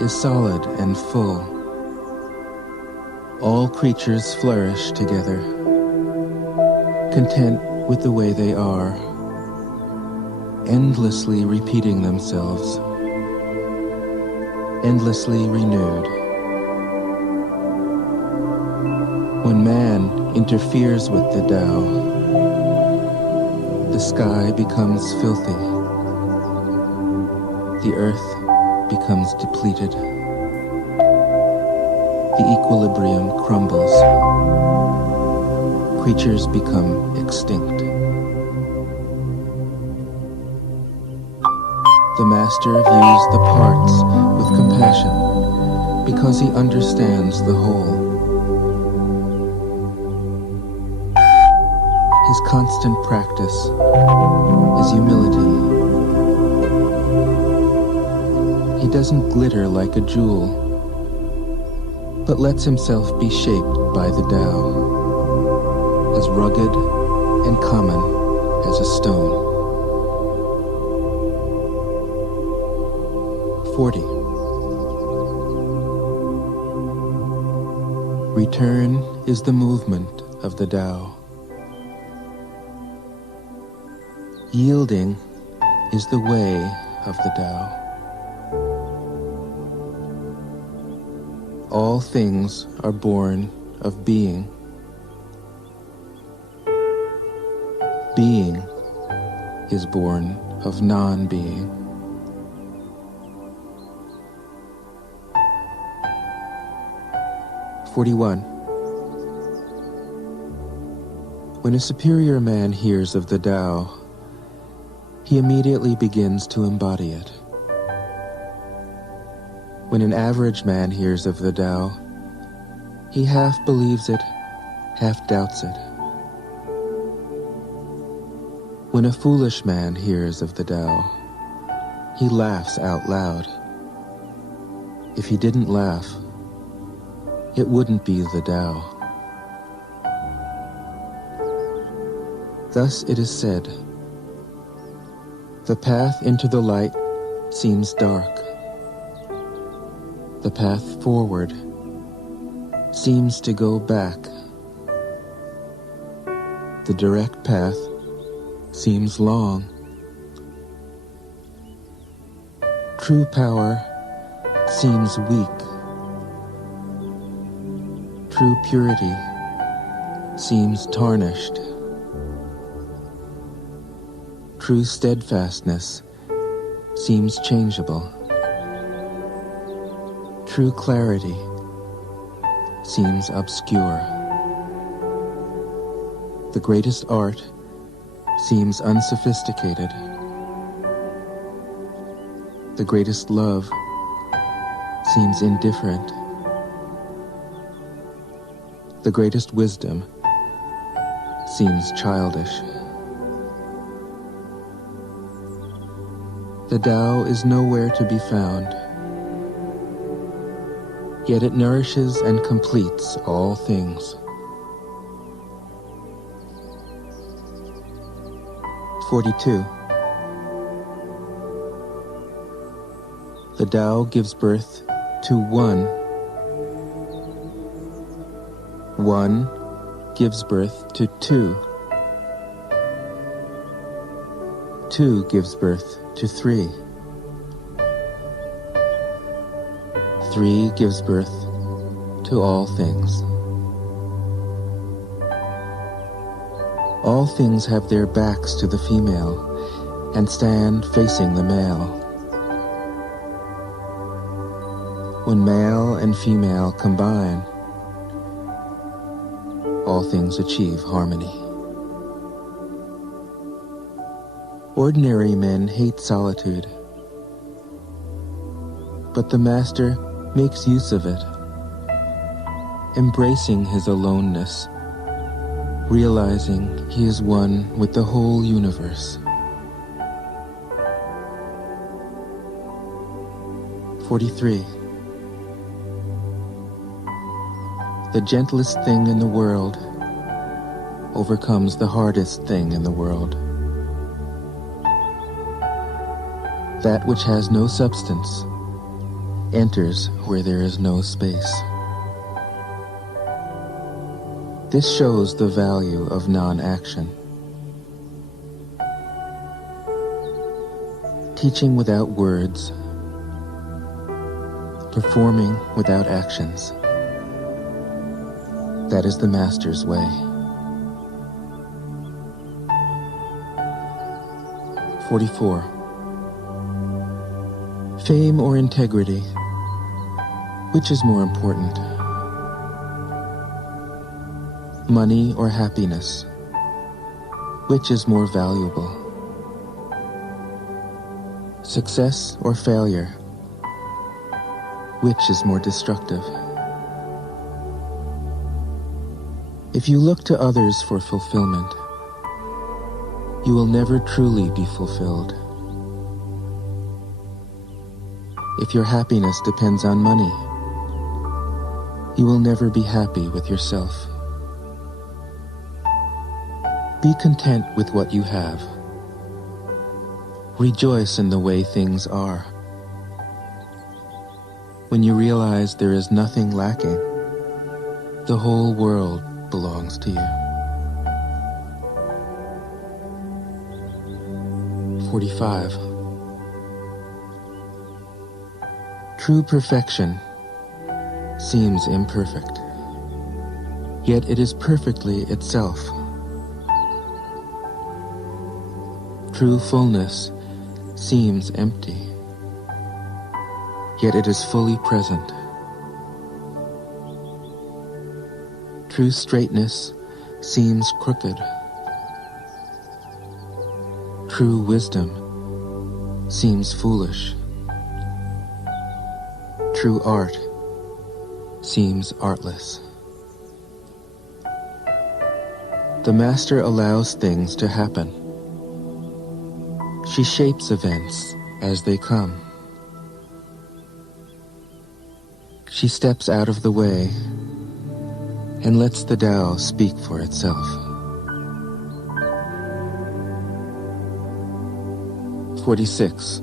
is solid and full. All creatures flourish together, content with the way they are, endlessly repeating themselves, endlessly renewed. When man interferes with the Tao, the sky becomes filthy, the earth becomes depleted, the equilibrium crumbles, creatures become extinct. The master views the parts with compassion because he understands the whole. His constant practice is humility. He doesn't glitter like a jewel, but lets himself be shaped by the Tao, as rugged and common as a stone. 40. Return is the movement of the Tao. Yielding is the way of the Tao. All things are born of being. Being is born of non-being. When a superior man hears of the Tao, he immediately begins to embody it. When an average man hears of the Tao, he half believes it, half doubts it. When a foolish man hears of the Tao, he laughs out loud. If he didn't laugh, it wouldn't be the Tao. Thus it is said, the path into the light seems dark. The path forward seems to go back. The direct path seems long. True power seems weak. True purity seems tarnished. True steadfastness seems changeable. True clarity seems obscure. The greatest art seems unsophisticated. The greatest love seems indifferent. The greatest wisdom seems childish. The Tao is nowhere to be found, yet it nourishes and completes all things. 42. The Tao gives birth to one. One gives birth to two. Two gives birth to three. Three gives birth to all things. All things have their backs to the female and stand facing the male. When male and female combine, all things achieve harmony. Ordinary men hate solitude, but the Master makes use of it, embracing his aloneness, realizing he is one with the whole universe. 43. The gentlest thing in the world overcomes the hardest thing in the world. That which has no substance enters where there is no space. This shows the value of non-action. Teaching without words, performing without actions. That is the Master's way. 44. Fame or integrity? Which is more important? Money or happiness? Which is more valuable? Success or failure? Which is more destructive? If you look to others for fulfillment, you will never truly be fulfilled. If your happiness depends on money, you will never be happy with yourself. Be content with what you have. Rejoice in the way things are. When you realize there is nothing lacking, the whole world belongs to you. 45. True perfection seems imperfect, yet it is perfectly itself. True fullness seems empty, yet it is fully present. True straightness seems crooked. True wisdom seems foolish. True art seems artless. The Master allows things to happen. She shapes events as they come. She steps out of the way and lets the Tao speak for itself. 46.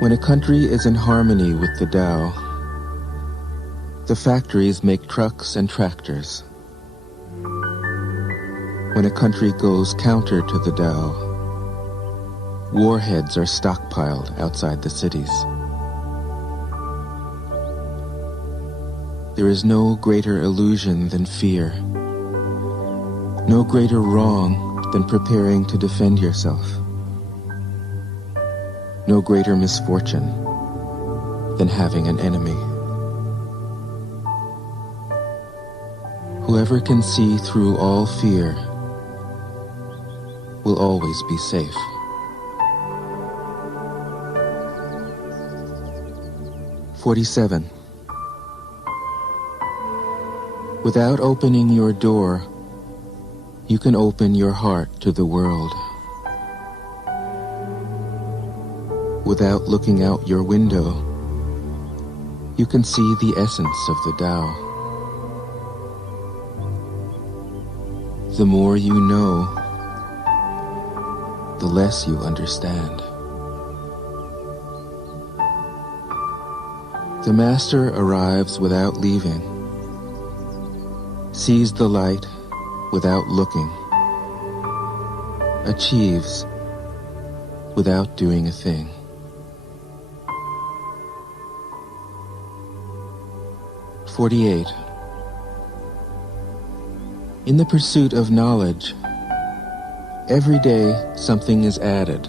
When a country is in harmony with the Tao, the factories make trucks and tractors. When a country goes counter to the Tao, warheads are stockpiled outside the cities. There is no greater illusion than fear, no greater wrong than preparing to defend yourself, no greater misfortune than having an enemy. Whoever can see through all fear will always be safe. 47. Without opening your door, you can open your heart to the world. Without looking out your window, you can see the essence of the Tao. the more you know, the less you understand. The Master arrives without leaving, sees the light without looking, achieves without doing a thing. "48. In the pursuit of knowledge, every day something is added.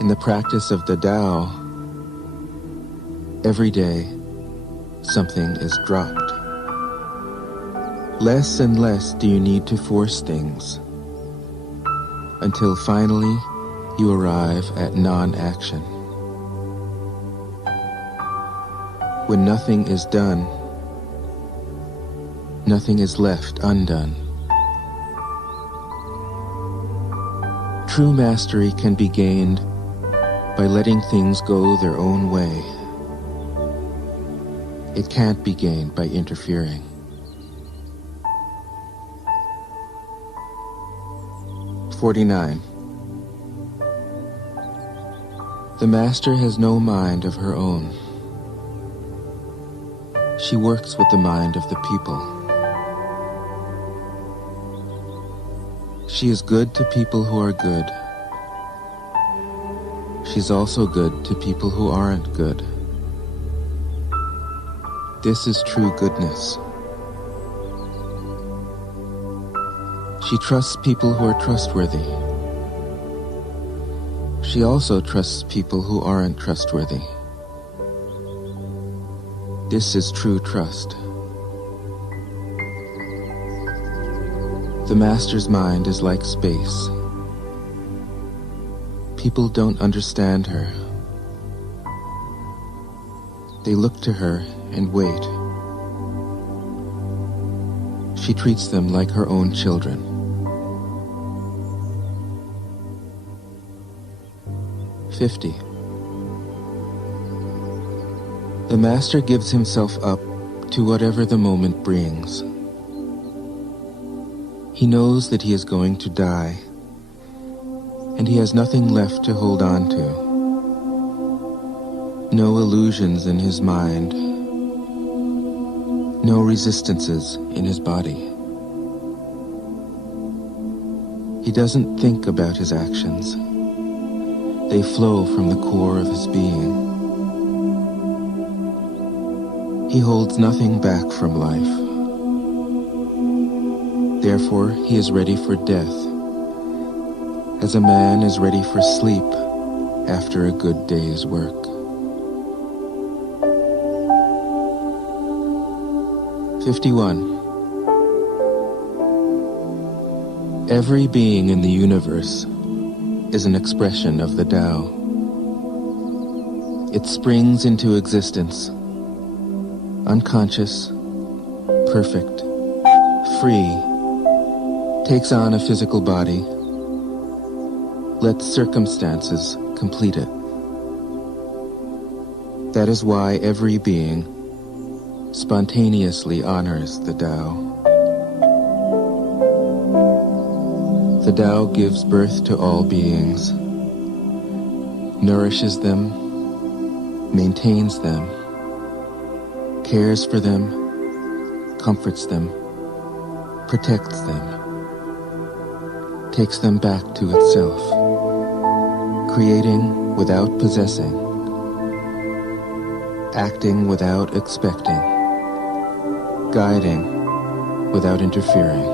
In the practice of the Tao, every day something is dropped. Less and less do you need to force things, until finally you arrive at non-action. When nothing is done, nothing is left undone. True mastery can be gained by letting things go their own way. It can't be gained by interfering. "49. The Master has no mind of her own. She works with the mind of the people. She is good to people who are good. She's also good to people who aren't good. This is true goodness. She trusts people who are trustworthy. She also trusts people who aren't trustworthy. This is true trust. The Master's mind is like space. People don't understand her. They look to her and wait. She treats them like her own children. 50. The Master gives himself up to whatever the moment brings. He knows that he is going to die, and he has nothing left to hold on to. No illusions in his mind, no resistances in his body. He doesn't think about his actions. They flow from the core of his being. He holds nothing back from life. Therefore, he is ready for death, as a man is ready for sleep after a good day's work. 51. Every being in the universe is an expression of the Tao. It springs into existence, unconscious, perfect, free, takes on a physical body, lets circumstances complete it. That is why every being spontaneously honors the Tao. The Tao gives birth to all beings, nourishes them, maintains them, cares for them, comforts them, protects them, takes them back to itself, creating without possessing, acting without expecting, guiding without interfering.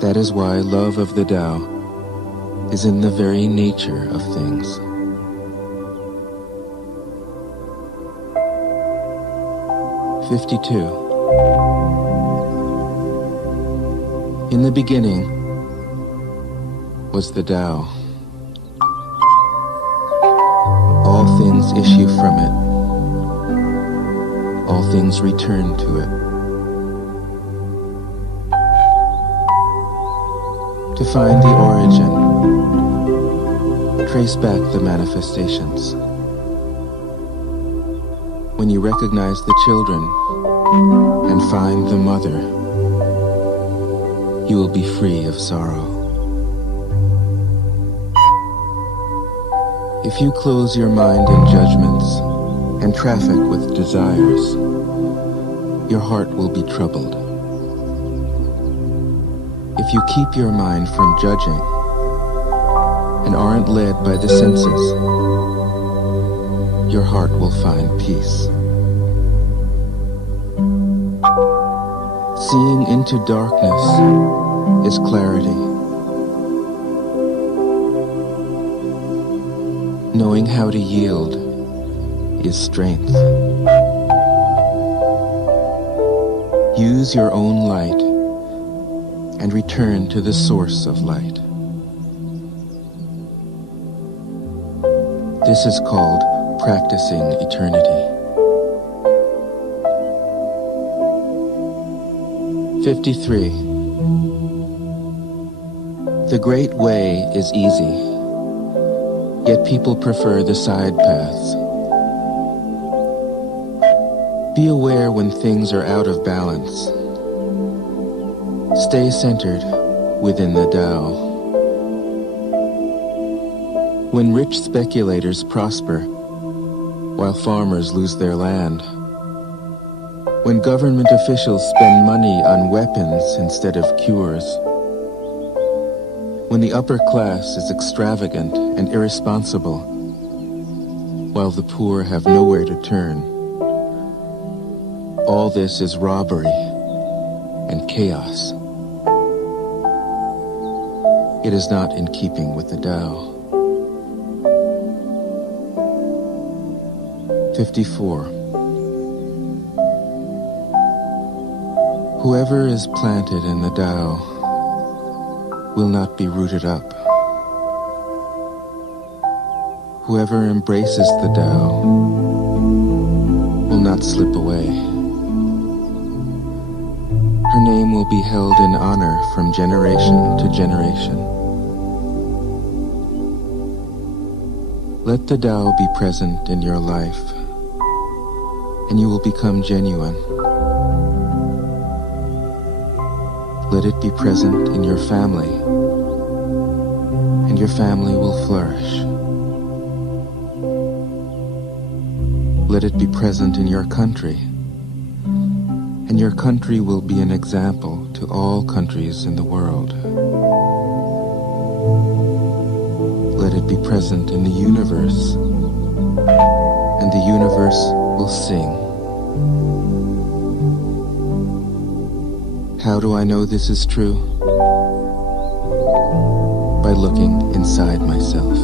That is why love of the Tao is in the very nature of things. "52. In the beginning was the Tao. All things issue from it. All things return to it. To find the origin, trace back the manifestations. When you recognize the children, and find the mother, you will be free of sorrow. If you close your mind in judgments and traffic with desires, your heart will be troubled. If you keep your mind from judging and aren't led by the senses, your heart will find peace. Seeing into darkness is clarity. Knowing how to yield is strength. Use your own light and return to the source of light. This is called practicing eternity. 53. The great way is easy, yet people prefer the side paths. Be aware when things are out of balance. Stay centered within the Tao. When rich speculators prosper, while farmers lose their land, when government officials spend money on weapons instead of cures, when the upper class is extravagant and irresponsible, while the poor have nowhere to turn, all this is robbery and chaos. It is not in keeping with the Tao. 54. Whoever is planted in the Tao will not be rooted up. Whoever embraces the Tao will not slip away. Her name will be held in honor from generation to generation. Let the Tao be present in your life, and you will become genuine. Let it be present in your family, and your family will flourish. Let it be present in your country, and your country will be an example to all countries in the world. Let it be present in the universe, and the universe will sing. How do I know this is true? By looking inside myself.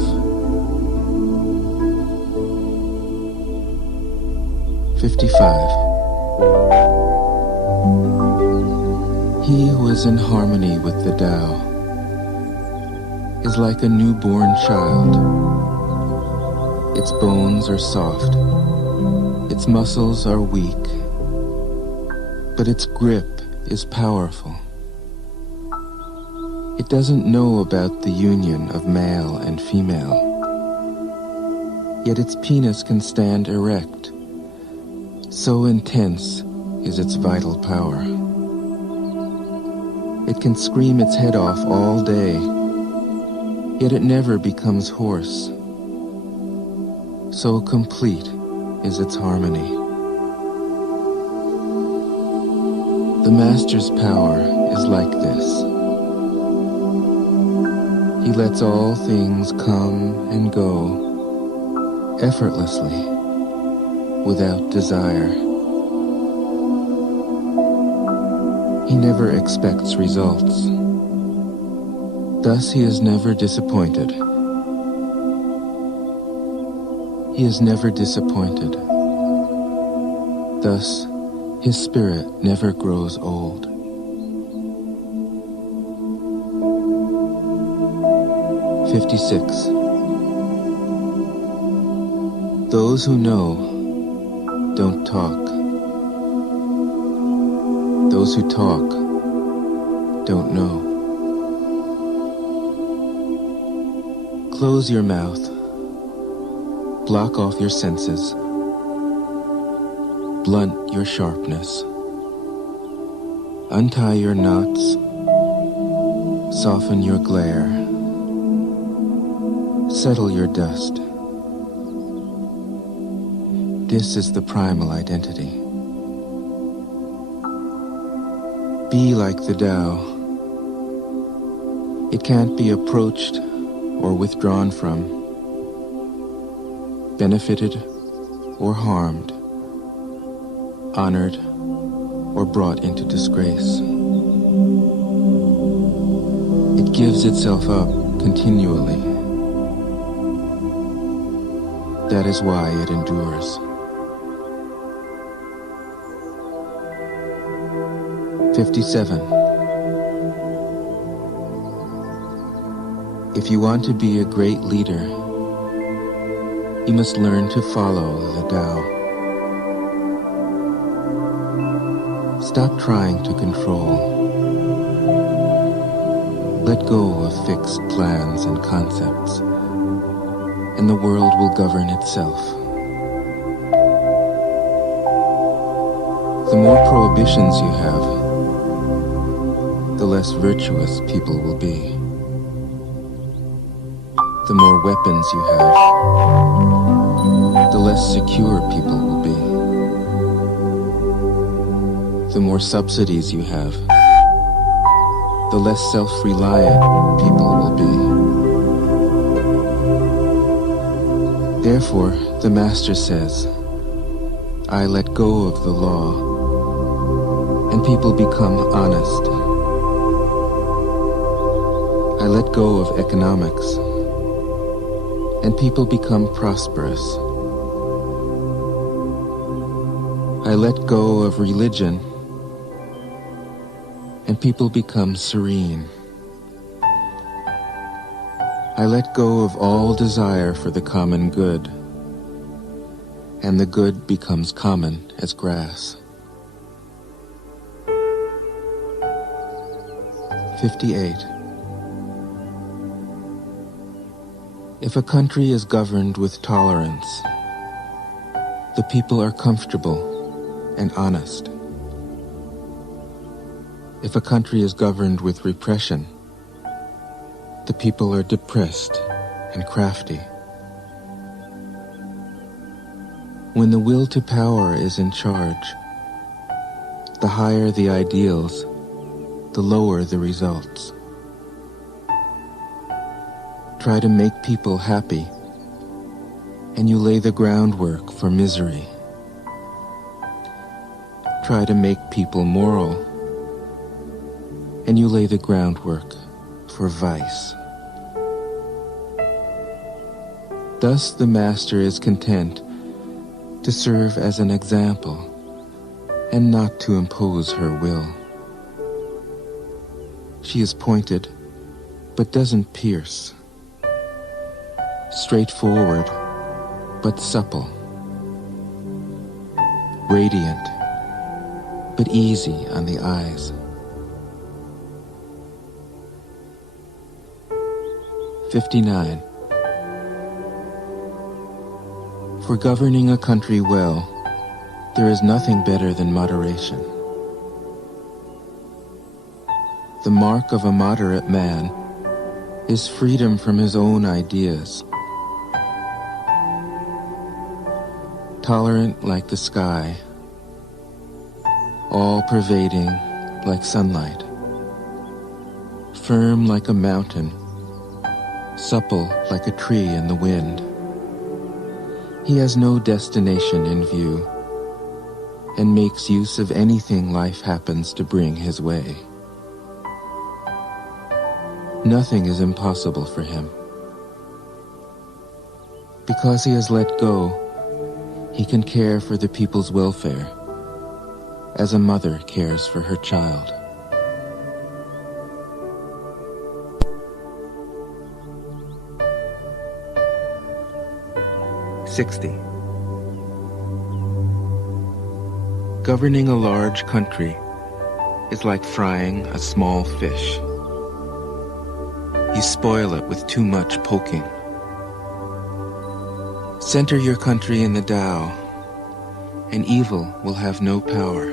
55. He who is in harmony with the Tao is like a newborn child. Its bones are soft, its muscles are weak, but its grip is powerful. It doesn't know about the union of male and female, yet its penis can stand erect. So intense is its vital power. It can scream its head off all day, yet it never becomes hoarse. So complete is its harmony. The Master's power is like this. He lets all things come and go effortlessly, without desire. He never expects results. Thus he is never disappointed. He is never disappointed. Thus, his spirit never grows old. 56. Those who know don't talk. Those who talk don't know. Close your mouth. Block off your senses. Blunt your sharpness. Untie your knots, soften your glare, settle your dust. This is the primal identity. Be like the Tao. It can't be approached or withdrawn from, benefited or harmed, honored or brought into disgrace. It gives itself up continually. That is why it endures. 57. If you want to be a great leader, you must learn to follow the Tao. Stop trying to control. Let go of fixed plans and concepts, and the world will govern itself. The more prohibitions you have, the less virtuous people will be. The more weapons you have, the less secure people will be. The more subsidies you have, the less self-reliant people will be. Therefore, the Master says, I let go of the law, and people become honest. I let go of economics, and people become prosperous. I let go of religion, and people become serene. I let go of all desire for the common good, and the good becomes common as grass. 58. If a country is governed with tolerance, the people are comfortable and honest. If a country is governed with repression, the people are depressed and crafty. When the will to power is in charge, the higher the ideals, the lower the results. Try to make people happy, and you lay the groundwork for misery. Try to make people moral, and you lay the groundwork for vice. Thus the Master is content to serve as an example and not to impose her will. She is pointed, but doesn't pierce. Straightforward, but supple. Radiant, but easy on the eyes. 59. For governing a country well, there is nothing better than moderation. The mark of a moderate man is freedom from his own ideas. Tolerant like the sky, all-pervading like sunlight, firm like a mountain, supple like a tree in the wind. He has no destination in view and makes use of anything life happens to bring his way. Nothing is impossible for him. Because he has let go, he can care for the people's welfare, as a mother cares for her child. Governing a large country is like frying a small fish. You spoil it with too much poking. Center your country in the Tao, and evil will have no power.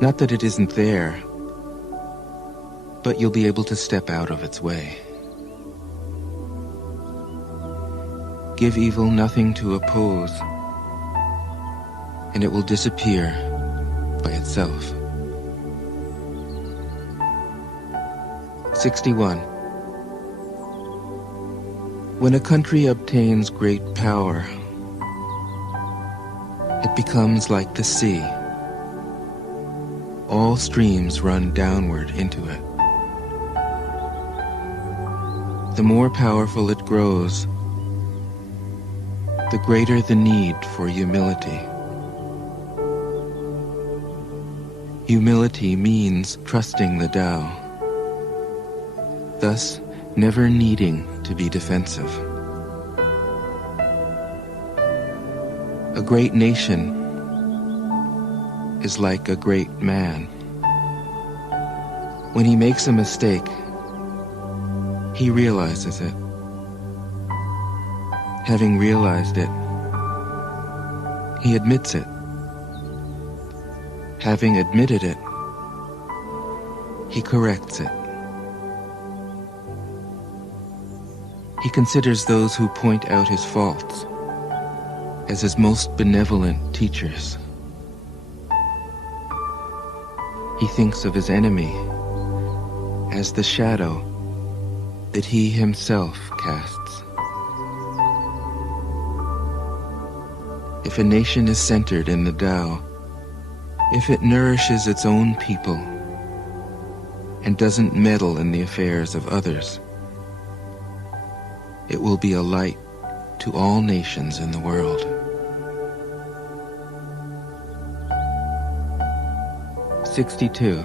Not that it isn't there, but you'll be able to step out of its way. Give evil nothing to oppose, and it will disappear by itself. 61. When a country obtains great power, it becomes like the sea. All streams run downward into it. The more powerful it grows, the greater the need for humility. Humility means trusting the Tao, thus never needing to be defensive. A great nation is like a great man. When he makes a mistake, he realizes it. Having realized it, he admits it. Having admitted it, he corrects it. He considers those who point out his faults as his most benevolent teachers. He thinks of his enemy as the shadow that he himself casts. If a nation is centered in the Tao, if it nourishes its own people and doesn't meddle in the affairs of others, it will be a light to all nations in the world. 62.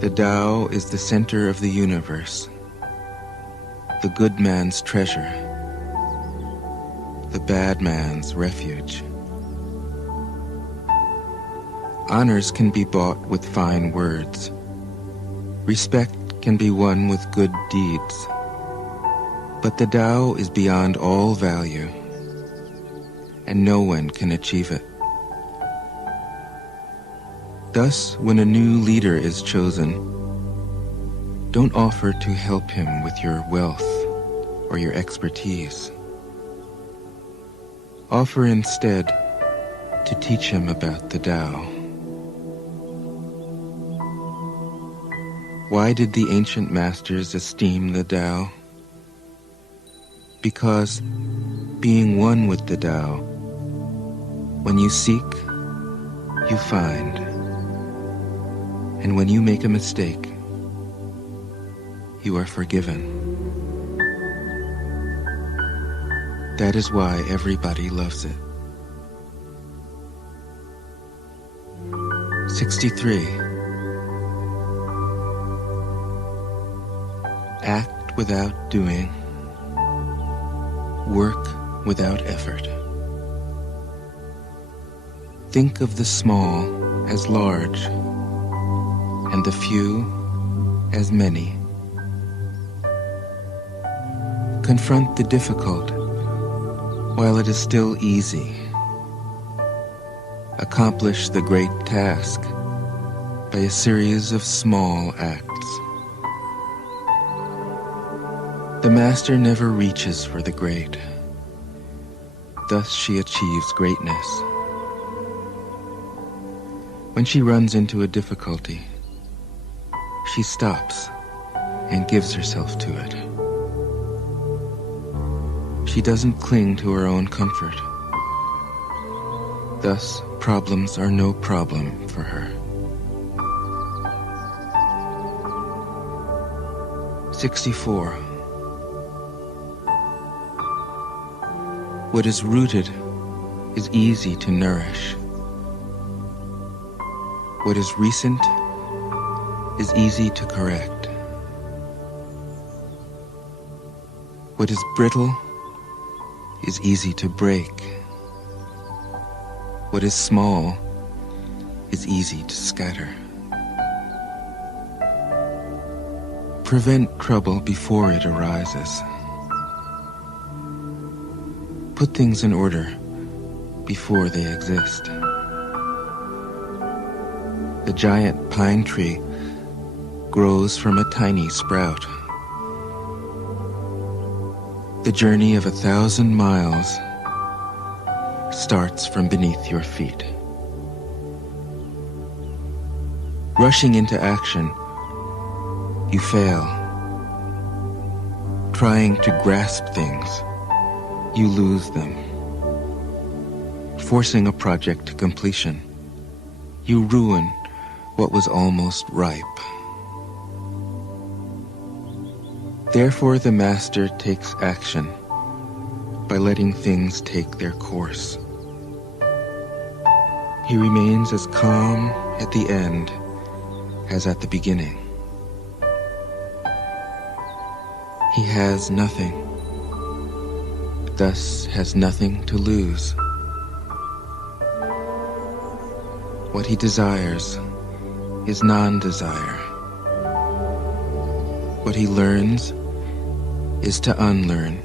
The Tao is the center of the universe, the good man's treasure, the bad man's refuge. Honors can be bought with fine words. Respect can be won with good deeds. But the Tao is beyond all value, and no one can achieve it. Thus, when a new leader is chosen, don't offer to help him with your wealth or your expertise. Offer instead to teach him about the Tao. Why did the ancient masters esteem the Tao? Because, being one with the Tao, when you seek, you find. And when you make a mistake, you are forgiven. That is why everybody loves it. 63. Act without doing. Work without effort. Think of the small as large, and the few as many. Confront the difficult while it is still easy. Accomplish the great task by a series of small acts. The master never reaches for the great. Thus she achieves greatness. When she runs into a difficulty, she stops and gives herself to it. She doesn't cling to her own comfort. Thus, problems are no problem for her. 64. What is rooted is easy to nourish. What is recent is easy to correct. What is brittle is easy to break. What is small is easy to scatter. Prevent trouble before it arises. Put things in order before they exist. The giant pine tree grows from a tiny sprout. The journey of 1,000 miles starts from beneath your feet. Rushing into action, you fail. Trying to grasp things, you lose them. Forcing a project to completion, you ruin what was almost ripe. Therefore, the master takes action by letting things take their course. He remains as calm at the end as at the beginning. He has nothing, thus has nothing to lose. What he desires is non-desire. What he learns is to unlearn.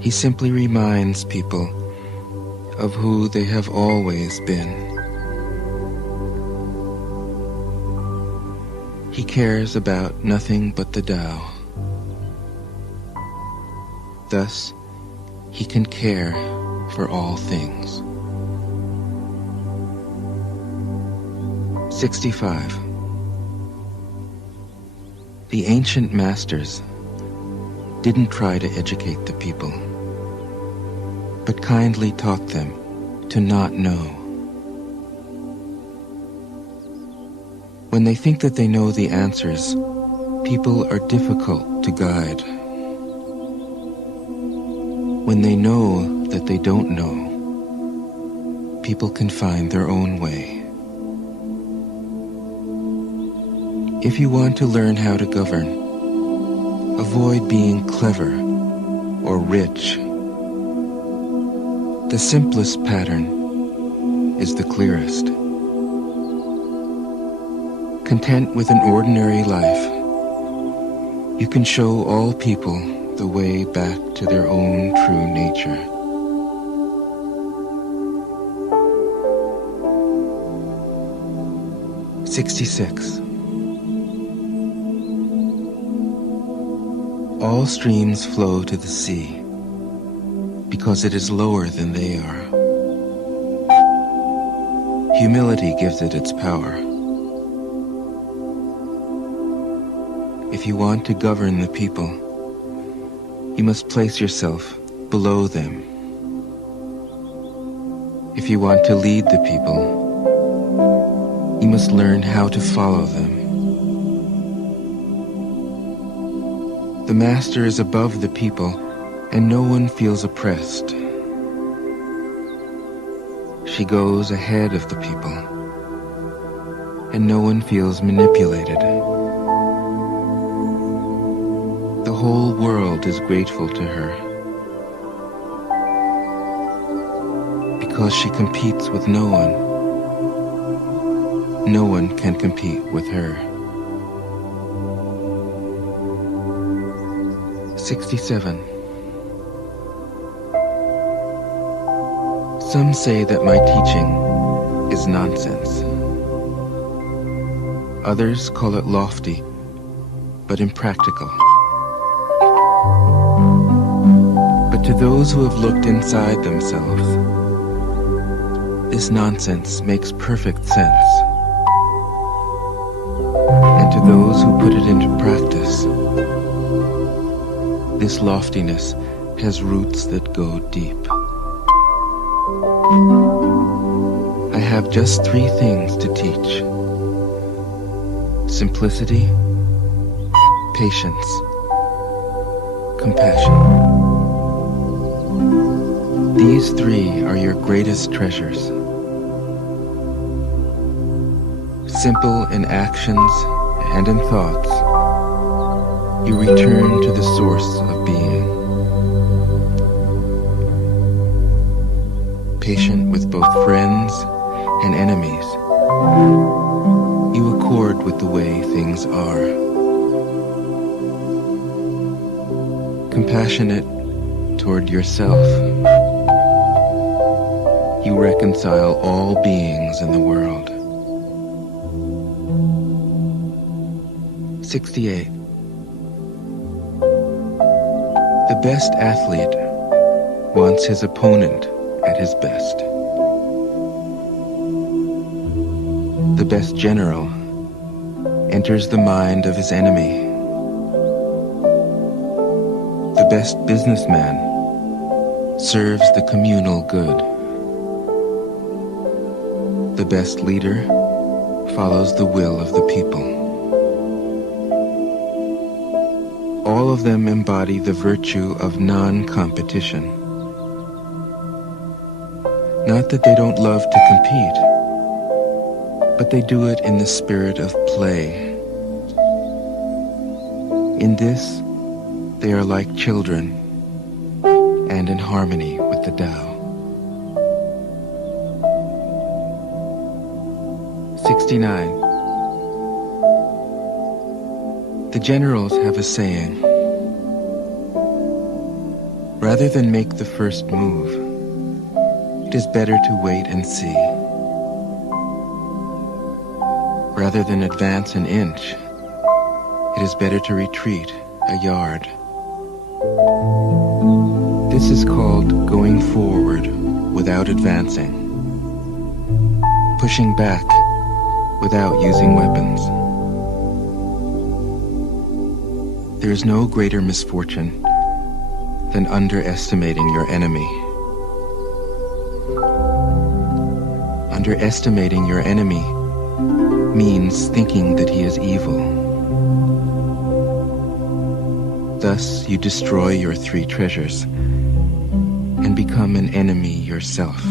He simply reminds people of who they have always been. He cares about nothing but the Tao. Thus, he can care for all things. 65. The ancient masters didn't try to educate the people, but kindly taught them to not know. When they think that they know the answers, people are difficult to guide. When they know that they don't know, people can find their own way. If you want to learn how to govern, avoid being clever or rich. The simplest pattern is the clearest. Content with an ordinary life, you can show all people the way back to their own true nature. '66. All streams flow to the sea because it is lower than they are. Humility gives it its power. If you want to govern the people, you must place yourself below them. If you want to lead the people, you must learn how to follow them. The master is above the people, and no one feels oppressed. She goes ahead of the people, and no one feels manipulated. The whole world is grateful to her, because she competes with no one. No one can compete with her. 67. Some say that my teaching is nonsense. Others call it lofty, but impractical. But to those who have looked inside themselves, this nonsense makes perfect sense. And to those who put it into practice, this loftiness has roots that go deep. I have just 3 things to teach: simplicity, patience, compassion. These 3 are your greatest treasures. Simple in actions and in thoughts, you return to the source of being. Patient with both friends and enemies, you accord with the way things are. Compassionate toward yourself, you reconcile all beings in the world. 68. The best athlete wants his opponent at his best. The best general enters the mind of his enemy. The best businessman serves the communal good. The best leader follows the will of the people. All of them embody the virtue of non-competition. Not that they don't love to compete, but they do it in the spirit of play. In this, they are like children and in harmony with the Tao. 69. The generals have a saying: rather than make the first move, it is better to wait and see. Rather than advance an inch, it is better to retreat a yard. This is called going forward without advancing, pushing back without using weapons. There is no greater misfortune than underestimating your enemy. Underestimating your enemy means thinking that he is evil. Thus, you destroy your three treasures and become an enemy yourself.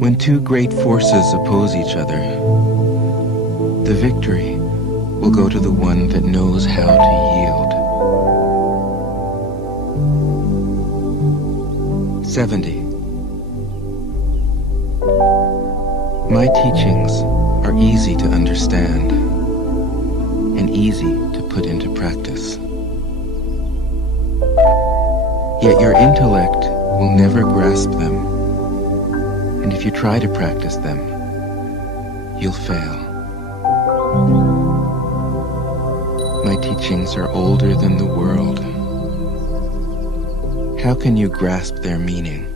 When two great forces oppose each other, the victory will go to the one that knows how to yield. 70. My teachings are easy to understand and easy to put into practice. Yet your intellect will never grasp them, and if you try to practice them, you'll fail. My teachings are older than the world. How can you grasp their meaning?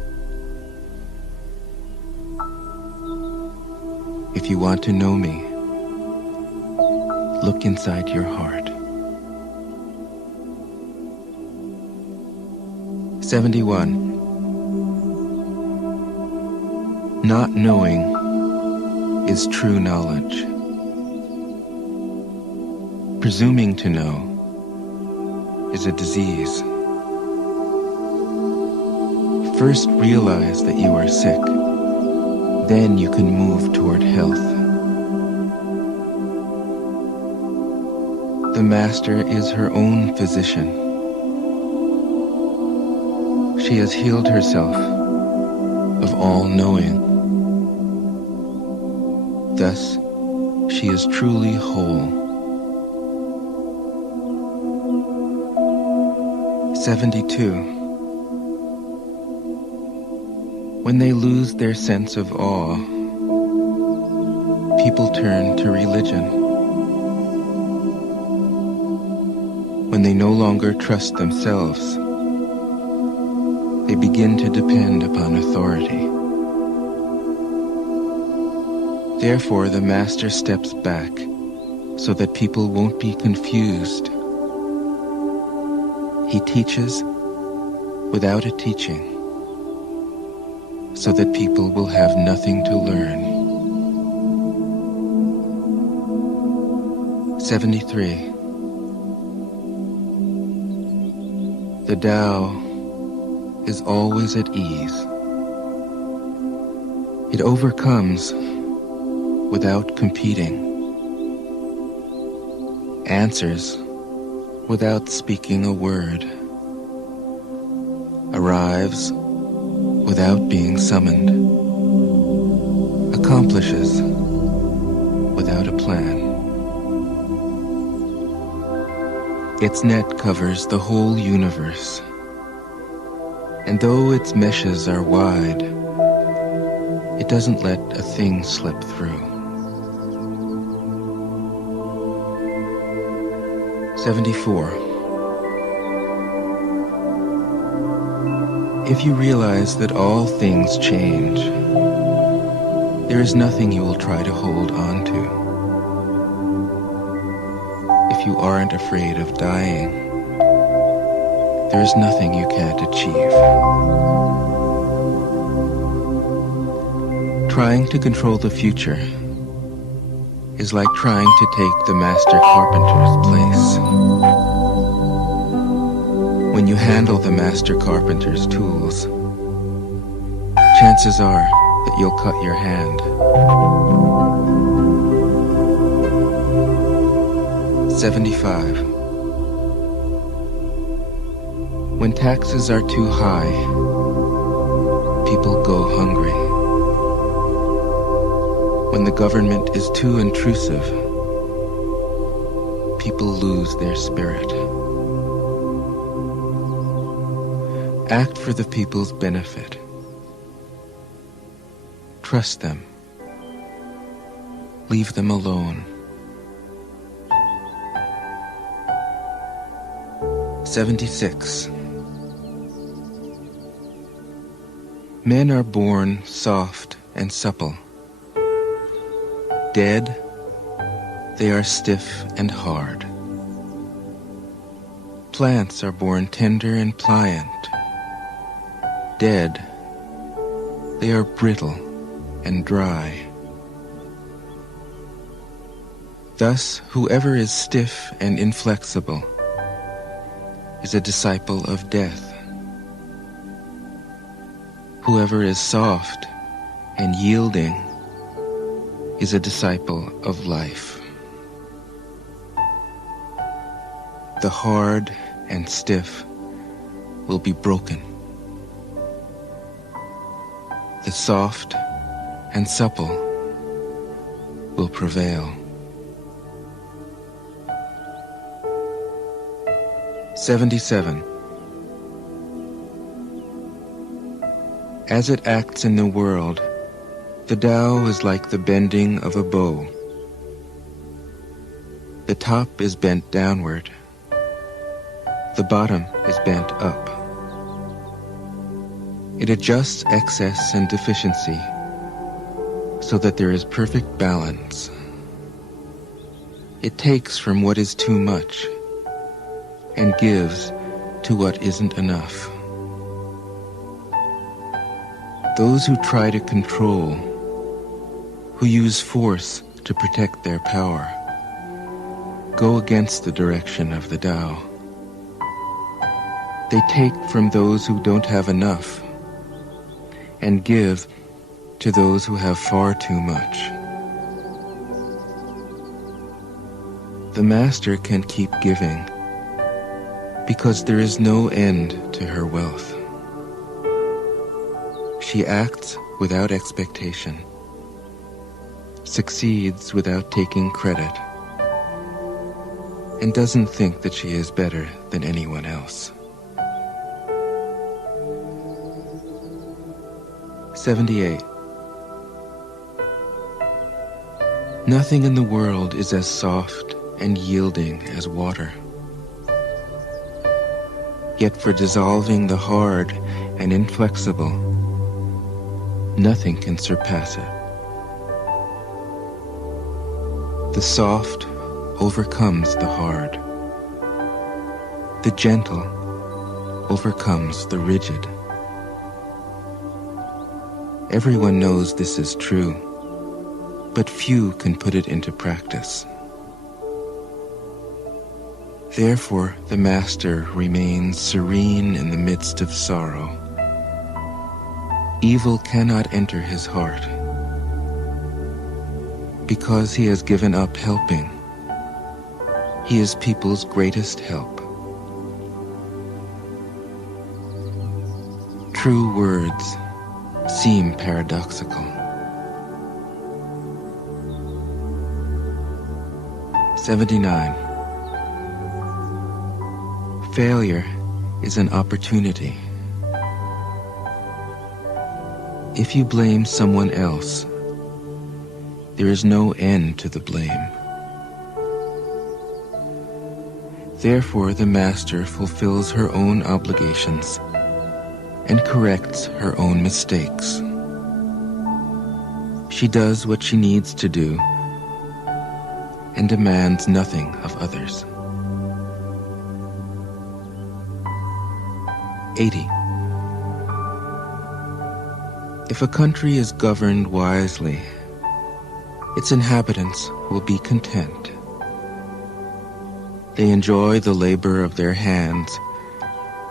If you want to know me, look inside your heart. 71. Not knowing is true knowledge. Presuming to know is a disease. First realize that you are sick, then you can move toward health. The master is her own physician. She has healed herself of all knowing. Thus, she is truly whole. 72. When they lose their sense of awe, people turn to religion. When they no longer trust themselves, they begin to depend upon authority. Therefore, the master steps back so that people won't be confused. He teaches without a teaching, so that people will have nothing to learn. 73. The Tao is always at ease. It overcomes without competing, answers without speaking a word, arrives without being summoned, accomplishes without a plan. Its net covers the whole universe. And though its meshes are wide, it doesn't let a thing slip through. 74. If you realize that all things change, there is nothing you will try to hold on to. If you aren't afraid of dying, there is nothing you can't achieve. Trying to control the future is like trying to take the master carpenter's place. When you handle the master carpenter's tools, chances are that you'll cut your hand. 75. When taxes are too high, people go hungry. When the government is too intrusive, people lose their spirit. Act for the people's benefit. Trust them. Leave them alone. 76. Men are born soft and supple. Dead, they are stiff and hard. Plants are born tender and pliant. Dead, they are brittle and dry. Thus, whoever is stiff and inflexible is a disciple of death. Whoever is soft and yielding is a disciple of life. The hard and stiff will be broken. The soft and supple will prevail. 77. As it acts in the world, the Tao is like the bending of a bow. The top is bent downward. The bottom is bent up. It adjusts excess and deficiency so that there is perfect balance. It takes from what is too much and gives to what isn't enough. Those who try to control, who use force to protect their power, go against the direction of the Tao. They take from those who don't have enough and give to those who have far too much. The master can keep giving because there is no end to her wealth. She acts without expectation, succeeds without taking credit, and doesn't think that she is better than anyone else. 78. Nothing in the world is as soft and yielding as water. Yet for dissolving the hard and inflexible, nothing can surpass it. The soft overcomes the hard. The gentle overcomes the rigid. Everyone knows this is true, but few can put it into practice. Therefore, the master remains serene in the midst of sorrow. Evil cannot enter his heart. Because he has given up helping, he is people's greatest help. True words seem paradoxical. 79. Failure is an opportunity. If you blame someone else, there is no end to the blame. Therefore, the master fulfills her own obligations and corrects her own mistakes. She does what she needs to do and demands nothing of others. 80. If a country is governed wisely, its inhabitants will be content. They enjoy the labor of their hands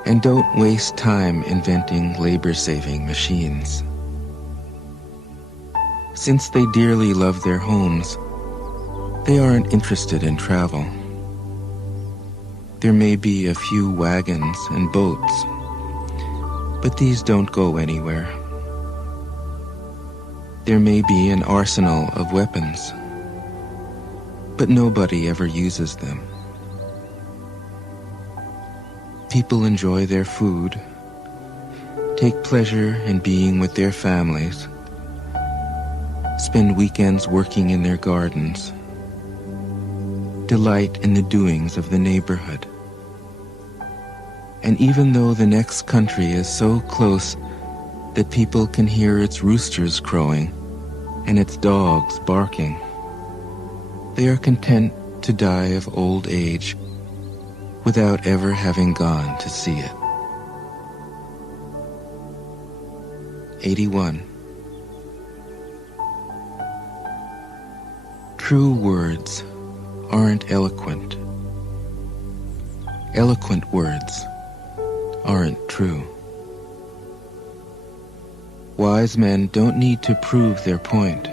and don't waste time inventing labor-saving machines. Since they dearly love their homes, they aren't interested in travel. There may be a few wagons and boats, but these don't go anywhere. There may be an arsenal of weapons, but nobody ever uses them. People enjoy their food, take pleasure in being with their families, spend weekends working in their gardens, delight in the doings of the neighborhood. And even though the next country is so close that people can hear its roosters crowing and its dogs barking, they are content to die of old age without ever having gone to see it. 81. True words aren't eloquent. Eloquent words aren't true. Wise men don't need to prove their point.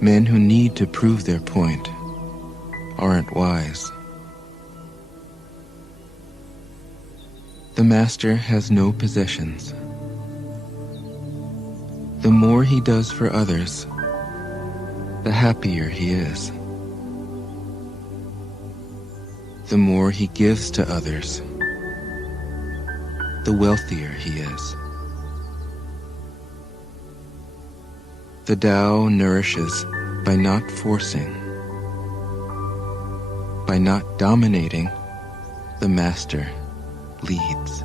Men who need to prove their point aren't wise. The master has no possessions. The more he does for others, the happier he is. The more he gives to others, the wealthier he is. The Tao nourishes by not forcing. By not dominating, the master leads.